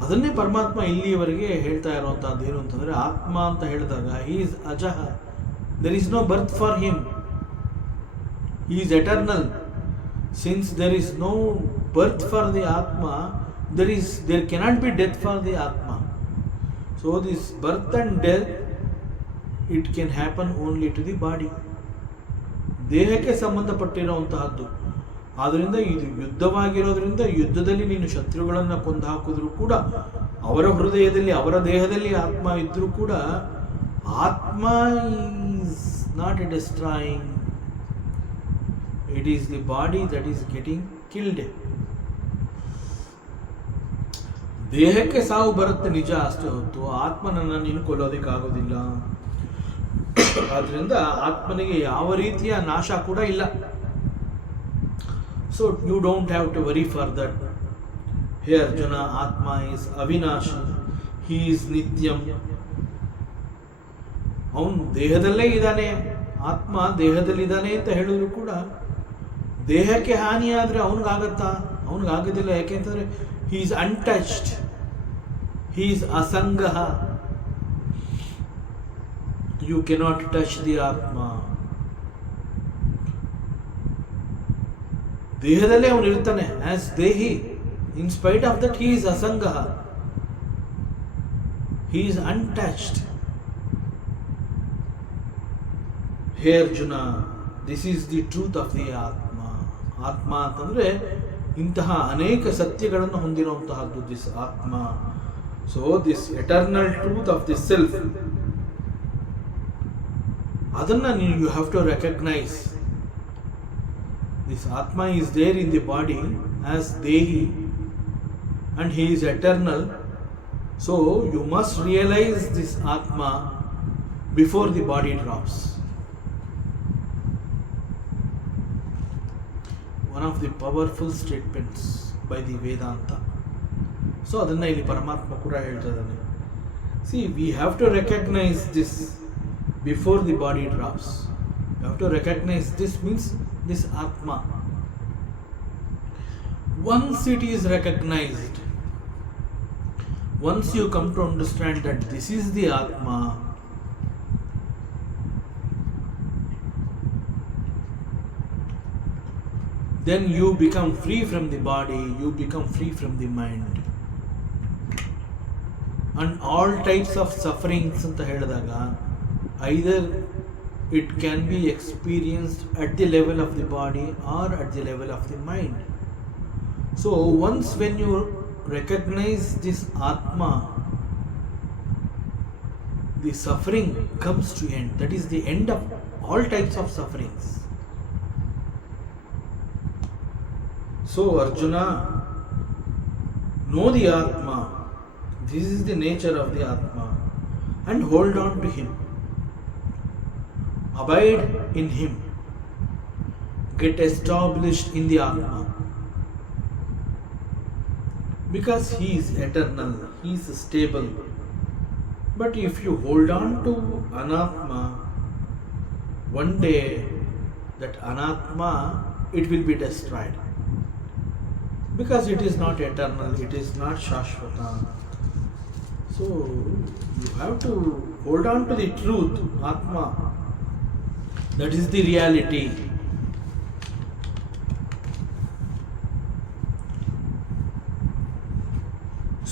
ಅದನ್ನೇ ಪರಮಾತ್ಮ ಇಲ್ಲಿಯವರೆಗೆ ಹೇಳ್ತಾ ಇರುವಂತಹದ್ದು ಏನು ಅಂತಂದ್ರೆ, ಆತ್ಮ ಅಂತ ಹೇಳಿದಾಗ ಹಿ ಈಸ್ ಅಜಹ, there is no birth for him. He is eternal. Since there is no birth for the Atma, there cannot be death for the Atma. So this birth and death, it can happen only to the body. ದೇಹಕ್ಕೆ ಸಂಬಂಧಪಟ್ಟಿರುವಂತಹದ್ದು. ಆದ್ದರಿಂದ ಇದು ಯುದ್ಧವಾಗಿರೋದ್ರಿಂದ ಯುದ್ಧದಲ್ಲಿ ನೀನು ಶತ್ರುಗಳನ್ನು ಕೊಂದು ಹಾಕಿದ್ರು ಕೂಡ ಅವರ ಹೃದಯದಲ್ಲಿ, ಅವರ ದೇಹದಲ್ಲಿ ಆತ್ಮ ಇದ್ರೂ ಕೂಡ ಆತ್ಮ is not A destroying. It is the body that is getting killed. ದೇಹಕ್ಕೆ ಸಾವು ಬರುತ್ತೆ ನಿಜ, ಅಷ್ಟೇ ಹೊತ್ತು ಆತ್ಮನನ್ನು ನೀನು ಕೊಲ್ಲೋದಕ್ಕಾಗೋದಿಲ್ಲ. ಆದ್ರಿಂದ ಆತ್ಮನಿಗೆ ಯಾವ ರೀತಿಯ ನಾಶ ಕೂಡ ಇಲ್ಲ. So you don't have to worry for that. ಹೇ ಅರ್ಜುನ, ಆತ್ಮ ಈಸ್ ಅವಿನಾಶಿ, ಹಿ ಈಸ್ ನಿತ್ಯಂ. ಅವನು ದೇಹದಲ್ಲೇ ಇದ್ದಾನೆ, ಆತ್ಮ ದೇಹದಲ್ಲಿದ್ದಾನೆ ಅಂತ ಹೇಳಿದ್ರು ಕೂಡ ದೇಹಕ್ಕೆ ಹಾನಿಯಾದರೆ ಅವನಿಗಾಗತ್ತಾ? ಅವನಿಗಾಗೋದಿಲ್ಲ. ಯಾಕೆಂತಂದ್ರೆ he is untouched, he is ಅಸಂಗಃ. ಯು ಕೆನಾಟ್ ಟಚ್ ದಿ ಆತ್ಮ. ದೇಹದಲ್ಲೇ ಅವನು ಇರ್ತಾನೆ ಆಸ್ ದೇಹಿ. In spite of that he is ಅಸಂಗಃ, ಹಿ ಈಸ್ ಅನ್ಟಚ್ಡ್. ಹೇ Arjuna, this is the truth of the ಆತ್ಮ. ಆತ್ಮ ಅಂತಂದ್ರೆ ಇಂತಹ ಅನೇಕ ಸತ್ಯಗಳನ್ನು ಹೊಂದಿರುವಂತಹದ್ದು ದಿಸ್ ಆತ್ಮ. So this eternal truth of this self, ಅದನ್ನ ನೀವು you have to recognise. This ಆತ್ಮ is there in the body as ದೇಹಿ and he is eternal. So you must realise this ಆತ್ಮ before the body drops. One of the powerful statements by the Vedanta. So ಅದನ್ನ ಇಲ್ಲಿ ಪರಮಾತ್ಮ ಕೂಡ ಹೇಳ್ತಾ ಇದ್ದಾನೆ. See, we have to recognize this before the body drops. You have to recognize this means this Atma. Once it is recognized, once you come to understand that this is the Atma, then you become free from the body, you become free from the mind. And all types of sufferings anta ಹೇಳಿದಾಗ either it can be experienced at the level of the body or at the level of the mind. So once when you recognize this Atma, the suffering comes to end. That is the end of all types of sufferings. So Arjuna, know the Atma. This is the nature of the Atma, and hold on to him. Abide in him. Get established in the Atma. Because he is eternal, he is stable. But if you hold on to Anatma, one day that Anatma, it will be destroyed. Because it is not eternal, it is not Shashvata. So you have to hold on to the truth, Atma. That is the reality.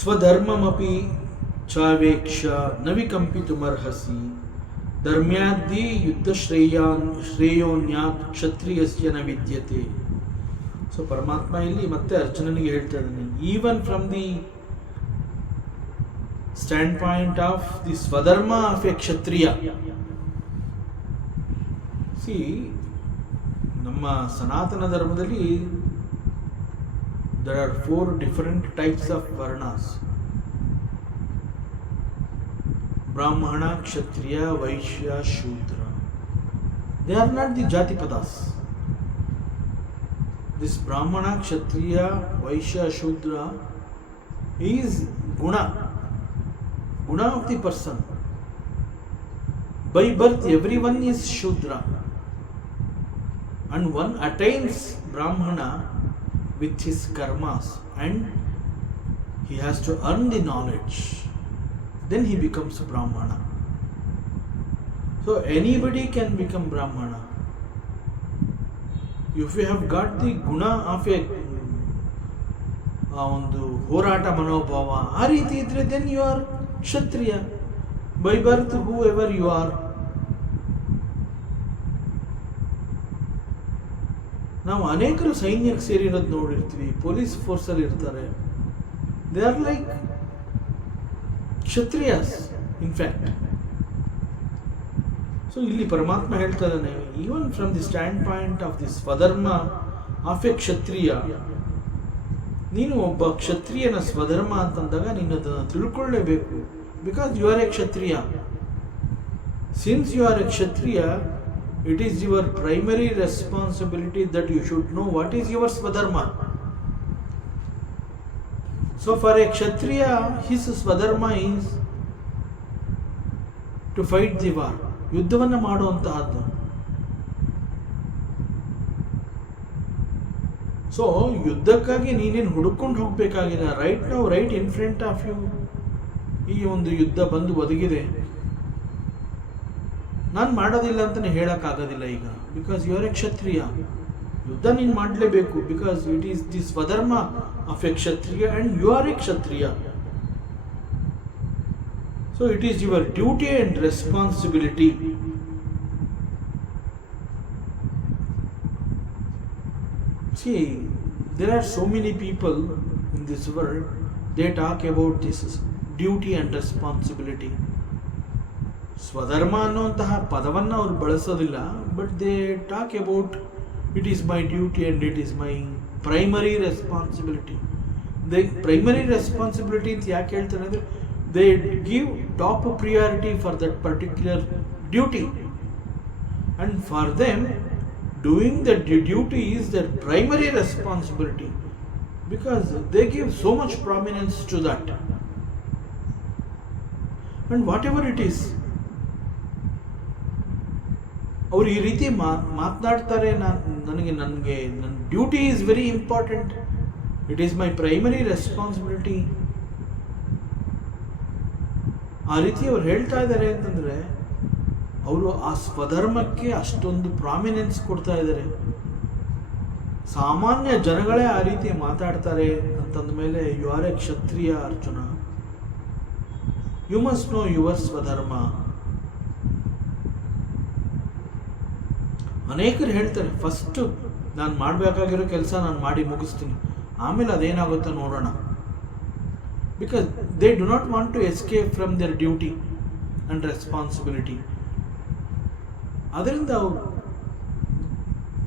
Swadharmamapi chaveksha navikampitumarhasi ಧರ್ಮ್ಯಾದ್ದಿ ಯುದ್ಧ ಶ್ರೇಯೋನ್ಯಾತ್ ಕ್ಷತ್ರಿಯಸ್ಯ ನ ವಿದ್ಯತೆ. So ಪರಮಾತ್ಮ ಇಲ್ಲಿ ಮತ್ತೆ ಅರ್ಜುನನಿಗೆ ಹೇಳ್ತಾ ಇದ್ದಾನೆ, even from the stand point of the ಸ್ವಧರ್ಮ ಆಫ್ ಎ ಕ್ಷತ್ರಿಯ. ಸಿ, ನಮ್ಮ ಸನಾತನ ಧರ್ಮದಲ್ಲಿ there are 4 different types of varnas: Brahmana, Kshatriya, Vaishya, Shudra. They are not the jati padas. This Brahmana, Kshatriya, Vaishya, Shudra is guna of the person. By birth everyone is Shudra, and one attains Brahmana with his karmas, and he has to earn the knowledge, then he becomes Brahmana. So anybody can become Brahmana if you have got the guna of ಒಂದು ಹೋರಾಟ ಮನೋಭಾವ ಆ ರೀತಿ ಇದ್ರೆ, then you are Kshatriya by birth, whoever you are. ನಾವು ಅನೇಕರು ಸೈನ್ಯಕ್ಕೆ ಸೇರಿರೋದು ನೋಡಿರ್ತೀವಿ, ಪೊಲೀಸ್ ಫೋರ್ಸಲ್ಲಿ ಇರ್ತಾರೆ. They are like kshatriyas in fact. So ಇಲ್ಲಿ ಪರಮಾತ್ಮ ಹೇಳ್ತಾ ಇದ್ದಾನೆ, even from the stand point of the ಸ್ವಧರ್ಮ ಆಫ್ ಎ ಕ್ಷತ್ರಿಯ, ನೀನು ಒಬ್ಬ ಕ್ಷತ್ರಿಯನ ಸ್ವಧರ್ಮ ಅಂತಂದಾಗ ನೀನು ಅದನ್ನು ತಿಳ್ಕೊಳ್ಳೇಬೇಕು. Because you are a kshatriya. Since you are a kshatriya, it is your primary responsibility that you should know what is your swadharma. So for a kshatriya, his swadharma is to fight the war, ಯುದ್ಧವನ್ನು ಮಾಡುವಂತಹದ್ದು. So ಯುದ್ಧಕ್ಕಾಗಿ ನೀನೇನು ಹುಡುಕೊಂಡು ಹೋಗಬೇಕಾಗಿಲ್ಲ. Right now, right in front of you ಈ ಒಂದು ಯುದ್ಧ ಬಂದು ಒದಗಿದೆ. ನಾನು ಮಾಡೋದಿಲ್ಲ ಅಂತಲೇ ಹೇಳೋಕ್ಕಾಗೋದಿಲ್ಲ ಈಗ, because you are a kshatriya. ಯುದ್ಧ ನೀನು ಮಾಡಲೇಬೇಕು, ಬಿಕಾಸ್ ಇಟ್ ಈಸ್ ದಿ ಸ್ವಧರ್ಮ of a kshatriya and you are a kshatriya. So it is your duty and responsibility. See, there are so many people in this world, they talk about this duty and responsibility. ಸ್ವಧರ್ಮ ಅನ್ನುವಂತಹ ಪದವನ್ನು ಅವರು ಬಳಸೋದಿಲ್ಲ, but they talk about it is my duty and it is my primary responsibility. They primary responsibility ಅಂತ ಯಾಕೆ ಹೇಳ್ತಾರೆ ಅಂದರೆ, they give top priority for that particular duty, and for them doing the duty is their primary responsibility, because they give so much prominence to that. And whatever it is, ಅವರು ಈ ರೀತಿ ಮಾತನಾಡ್ತಾರೆ, ನನಗೆ ನನ್ನ duty is very important, it is my primary responsibility. ಆ ರೀತಿ ಅವ್ರು ಹೇಳ್ತಾ ಇದ್ದಾರೆ ಅಂತಂದರೆ, ಅವರು ಆ ಸ್ವಧರ್ಮಕ್ಕೆ ಅಷ್ಟೊಂದು ಪ್ರಾಮಿನೆನ್ಸ್ ಕೊಡ್ತಾ ಇದ್ದಾರೆ. ಸಾಮಾನ್ಯ ಜನಗಳೇ ಆ ರೀತಿ ಮಾತಾಡ್ತಾರೆ ಅಂತಂದ ಮೇಲೆ, you are a kshatriya Arjuna, you must know your ಸ್ವಧರ್ಮ. ಅನೇಕರು ಹೇಳ್ತಾರೆ, ಫಸ್ಟು ನಾನು ಮಾಡಬೇಕಾಗಿರೋ ಕೆಲಸ ನಾನು ಮಾಡಿ ಮುಗಿಸ್ತೀನಿ, ಆಮೇಲೆ ಅದೇನಾಗುತ್ತೋ ನೋಡೋಣ. Because they do not want to escape from their duty and responsibility. ಅದರಿಂದ ಅವರು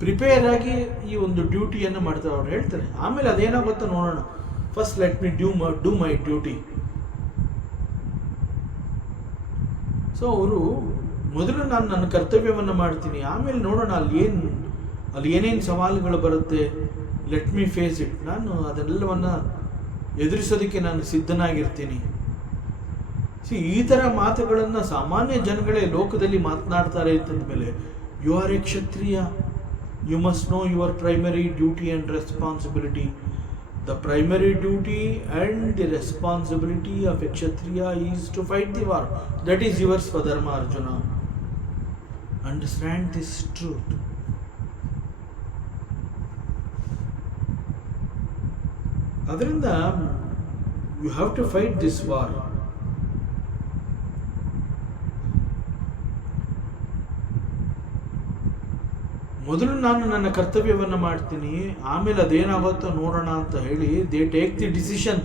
ಪ್ರಿಪೇರ್ ಆಗಿ ಈ ಒಂದು ಡ್ಯೂಟಿಯನ್ನು ಮಾಡ್ತಾರೆ. ಅವ್ರು ಹೇಳ್ತಾರೆ, ಆಮೇಲೆ ಅದೇನಾಗುತ್ತೋ ನೋಡೋಣ, first let me do my duty. So ಅವರು ಮೊದಲು ನಾನು ನನ್ನ ಕರ್ತವ್ಯವನ್ನು ಮಾಡ್ತೀನಿ, ಆಮೇಲೆ ನೋಡೋಣ ಅಲ್ಲಿ ಏನೇನು ಸವಾಲುಗಳು ಬರುತ್ತೆ, ಲೆಟ್ ಮಿ ಫೇಸ್ ಇಟ್. ನಾನು ಅದೆಲ್ಲವನ್ನು ಎದುರಿಸೋದಕ್ಕೆ ನಾನು ಸಿದ್ಧನಾಗಿರ್ತೀನಿ. ಈ ಥರ ಮಾತುಗಳನ್ನು ಸಾಮಾನ್ಯ ಜನಗಳೇ ಲೋಕದಲ್ಲಿ ಮಾತನಾಡ್ತಾರೆ ಅಂತಂದ ಮೇಲೆ, you are a kshatriya, you must know your primary duty and responsibility. The primary duty and the responsibility of a kshatriya is to fight the war. That is your swadharma, Arjuna. Understand this truth. ಅದರಿಂದ you have to fight this war. ಮೊದಲು ನಾನು ನನ್ನ ಕರ್ತವ್ಯವನ್ನು ಮಾಡ್ತೀನಿ, ಆಮೇಲೆ ಅದೇನಾಗುತ್ತೋ ನೋಡೋಣ ಅಂತ ಹೇಳಿ they take the decision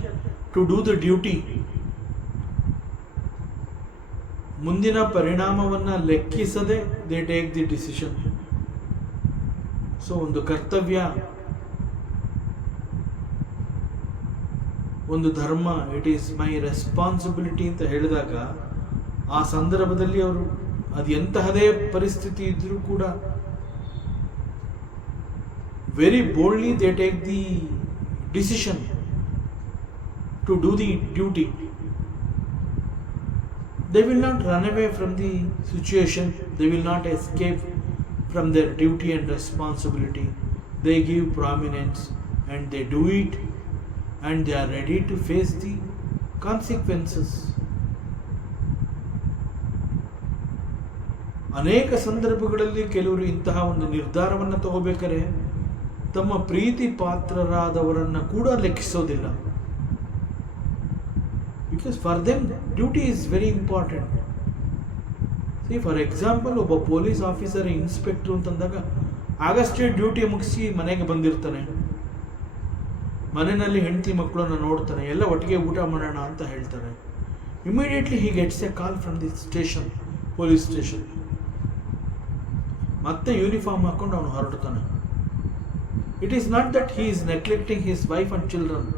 to do the duty. ಮುಂದಿನ ಪರಿಣಾಮವನ್ನು ಲೆಕ್ಕಿಸದೆ they take the decision. So ಒಂದು ಕರ್ತವ್ಯ ಒಂದು ಧರ್ಮ, ಇಟ್ ಈಸ್ ಮೈ ರೆಸ್ಪಾನ್ಸಿಬಿಲಿಟಿ ಅಂತ ಹೇಳಿದಾಗ ಆ ಸಂದರ್ಭದಲ್ಲಿ ಅವರು ಅದು ಎಂತಹದೇ ಪರಿಸ್ಥಿತಿ ಇದ್ದರೂ ಕೂಡ very boldly they take the decision to do the duty. They will not run away from the situation. They will not escape from their duty and responsibility. They give prominence and they do it, and they are ready to face the consequences. ಅನೇಕ ಸಂದರ್ಭಗಳಲ್ಲಿ ಕೆಲವರು ಇಂತಹ ಒಂದು ನಿರ್ಧಾರವನ್ನು ತಗೋಬೇಕಾದ್ರೆ ತಮ್ಮ ಪ್ರೀತಿ ಪಾತ್ರರಾದವರನ್ನು ಕೂಡ ಲೆಕ್ಕಿಸೋದಿಲ್ಲ. Because for them duty is very important. See, for example, ಒಬ್ಬ ಪೊಲೀಸ್ ಆಫೀಸರ್ ಇನ್ಸ್ಪೆಕ್ಟರ್ ಅಂತಂದಾಗ ಆಗಷ್ಟೇ ಡ್ಯೂಟಿ ಮುಗಿಸಿ ಮನೆಗೆ ಬಂದಿರ್ತಾನೆ, ಮನೆಯಲ್ಲಿ ಹೆಂಡತಿ ಮಕ್ಕಳನ್ನ ನೋಡ್ತಾನೆ, ಎಲ್ಲ ಒಟ್ಟಿಗೆ ಊಟ ಮಾಡೋಣ ಅಂತ ಹೇಳ್ತಾರೆ. Immediately he gets a call from the station, police station. ಮತ್ತೆ ಯೂನಿಫಾರ್ಮ್ ಹಾಕೊಂಡು ಅವನು ಹೊರಡ್ತಾನೆ. It is not that he is neglecting his wife and children.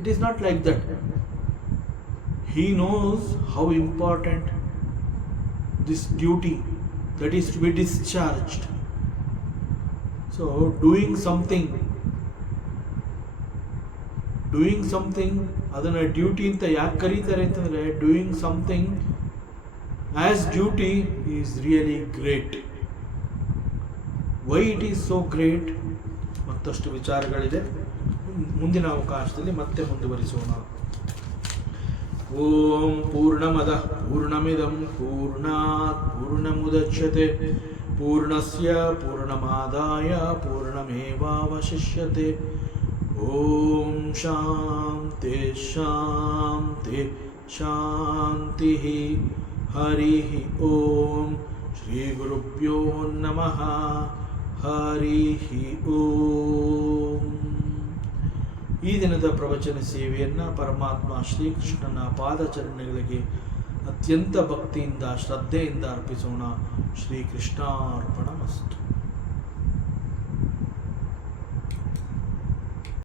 It is not like that. He knows how important this duty that is to be discharged. So doing something ಅದನ್ನ duty ಅಂತ ಯಾಕೆ ಕರೀತಾರೆ ಅಂತಂದರೆ, doing something as duty is really great. Why it is so great? ಮತ್ತಷ್ಟು ವಿಚಾರಗಳಿದೆ, ಮುಂದಿನ ಅವಕಾಶದಲ್ಲಿ ಮತ್ತೆ ಮುಂದುವರಿಸೋಣ. ಓಂ ಪೂರ್ಣಮದಃ ಪೂರ್ಣಮಿದಂ ಪೂರ್ಣಾತ್ ಪೂರ್ಣಮುದಚ್ಯತೆ ಪೂರ್ಣಸ್ಯ ಪೂರ್ಣಮಾದಾಯ ಪೂರ್ಣಮೇವಾವಶಿಷ್ಯತೆ. ಓಂ ಶಾಂತಿ ಶಾಂತಿ ಶಾಂತಿ. ಹರಿ ಓಂ. ಶ್ರೀ ಗುರುಭ್ಯೋ ನಮಃ. ಹರಿ ಓಂ. ಈ ದಿನದ ಪ್ರವಚನ ಸೇವೆಯನ್ನು ಪರಮಾತ್ಮ ಶ್ರೀಕೃಷ್ಣನ ಪಾದಚರಣೆಗಳಿಗೆ ಅತ್ಯಂತ ಭಕ್ತಿಯಿಂದ ಶ್ರದ್ಧೆಯಿಂದ ಅರ್ಪಿಸೋಣ. ಶ್ರೀಕೃಷ್ಣಾರ್ಪಣಮಸ್ತು.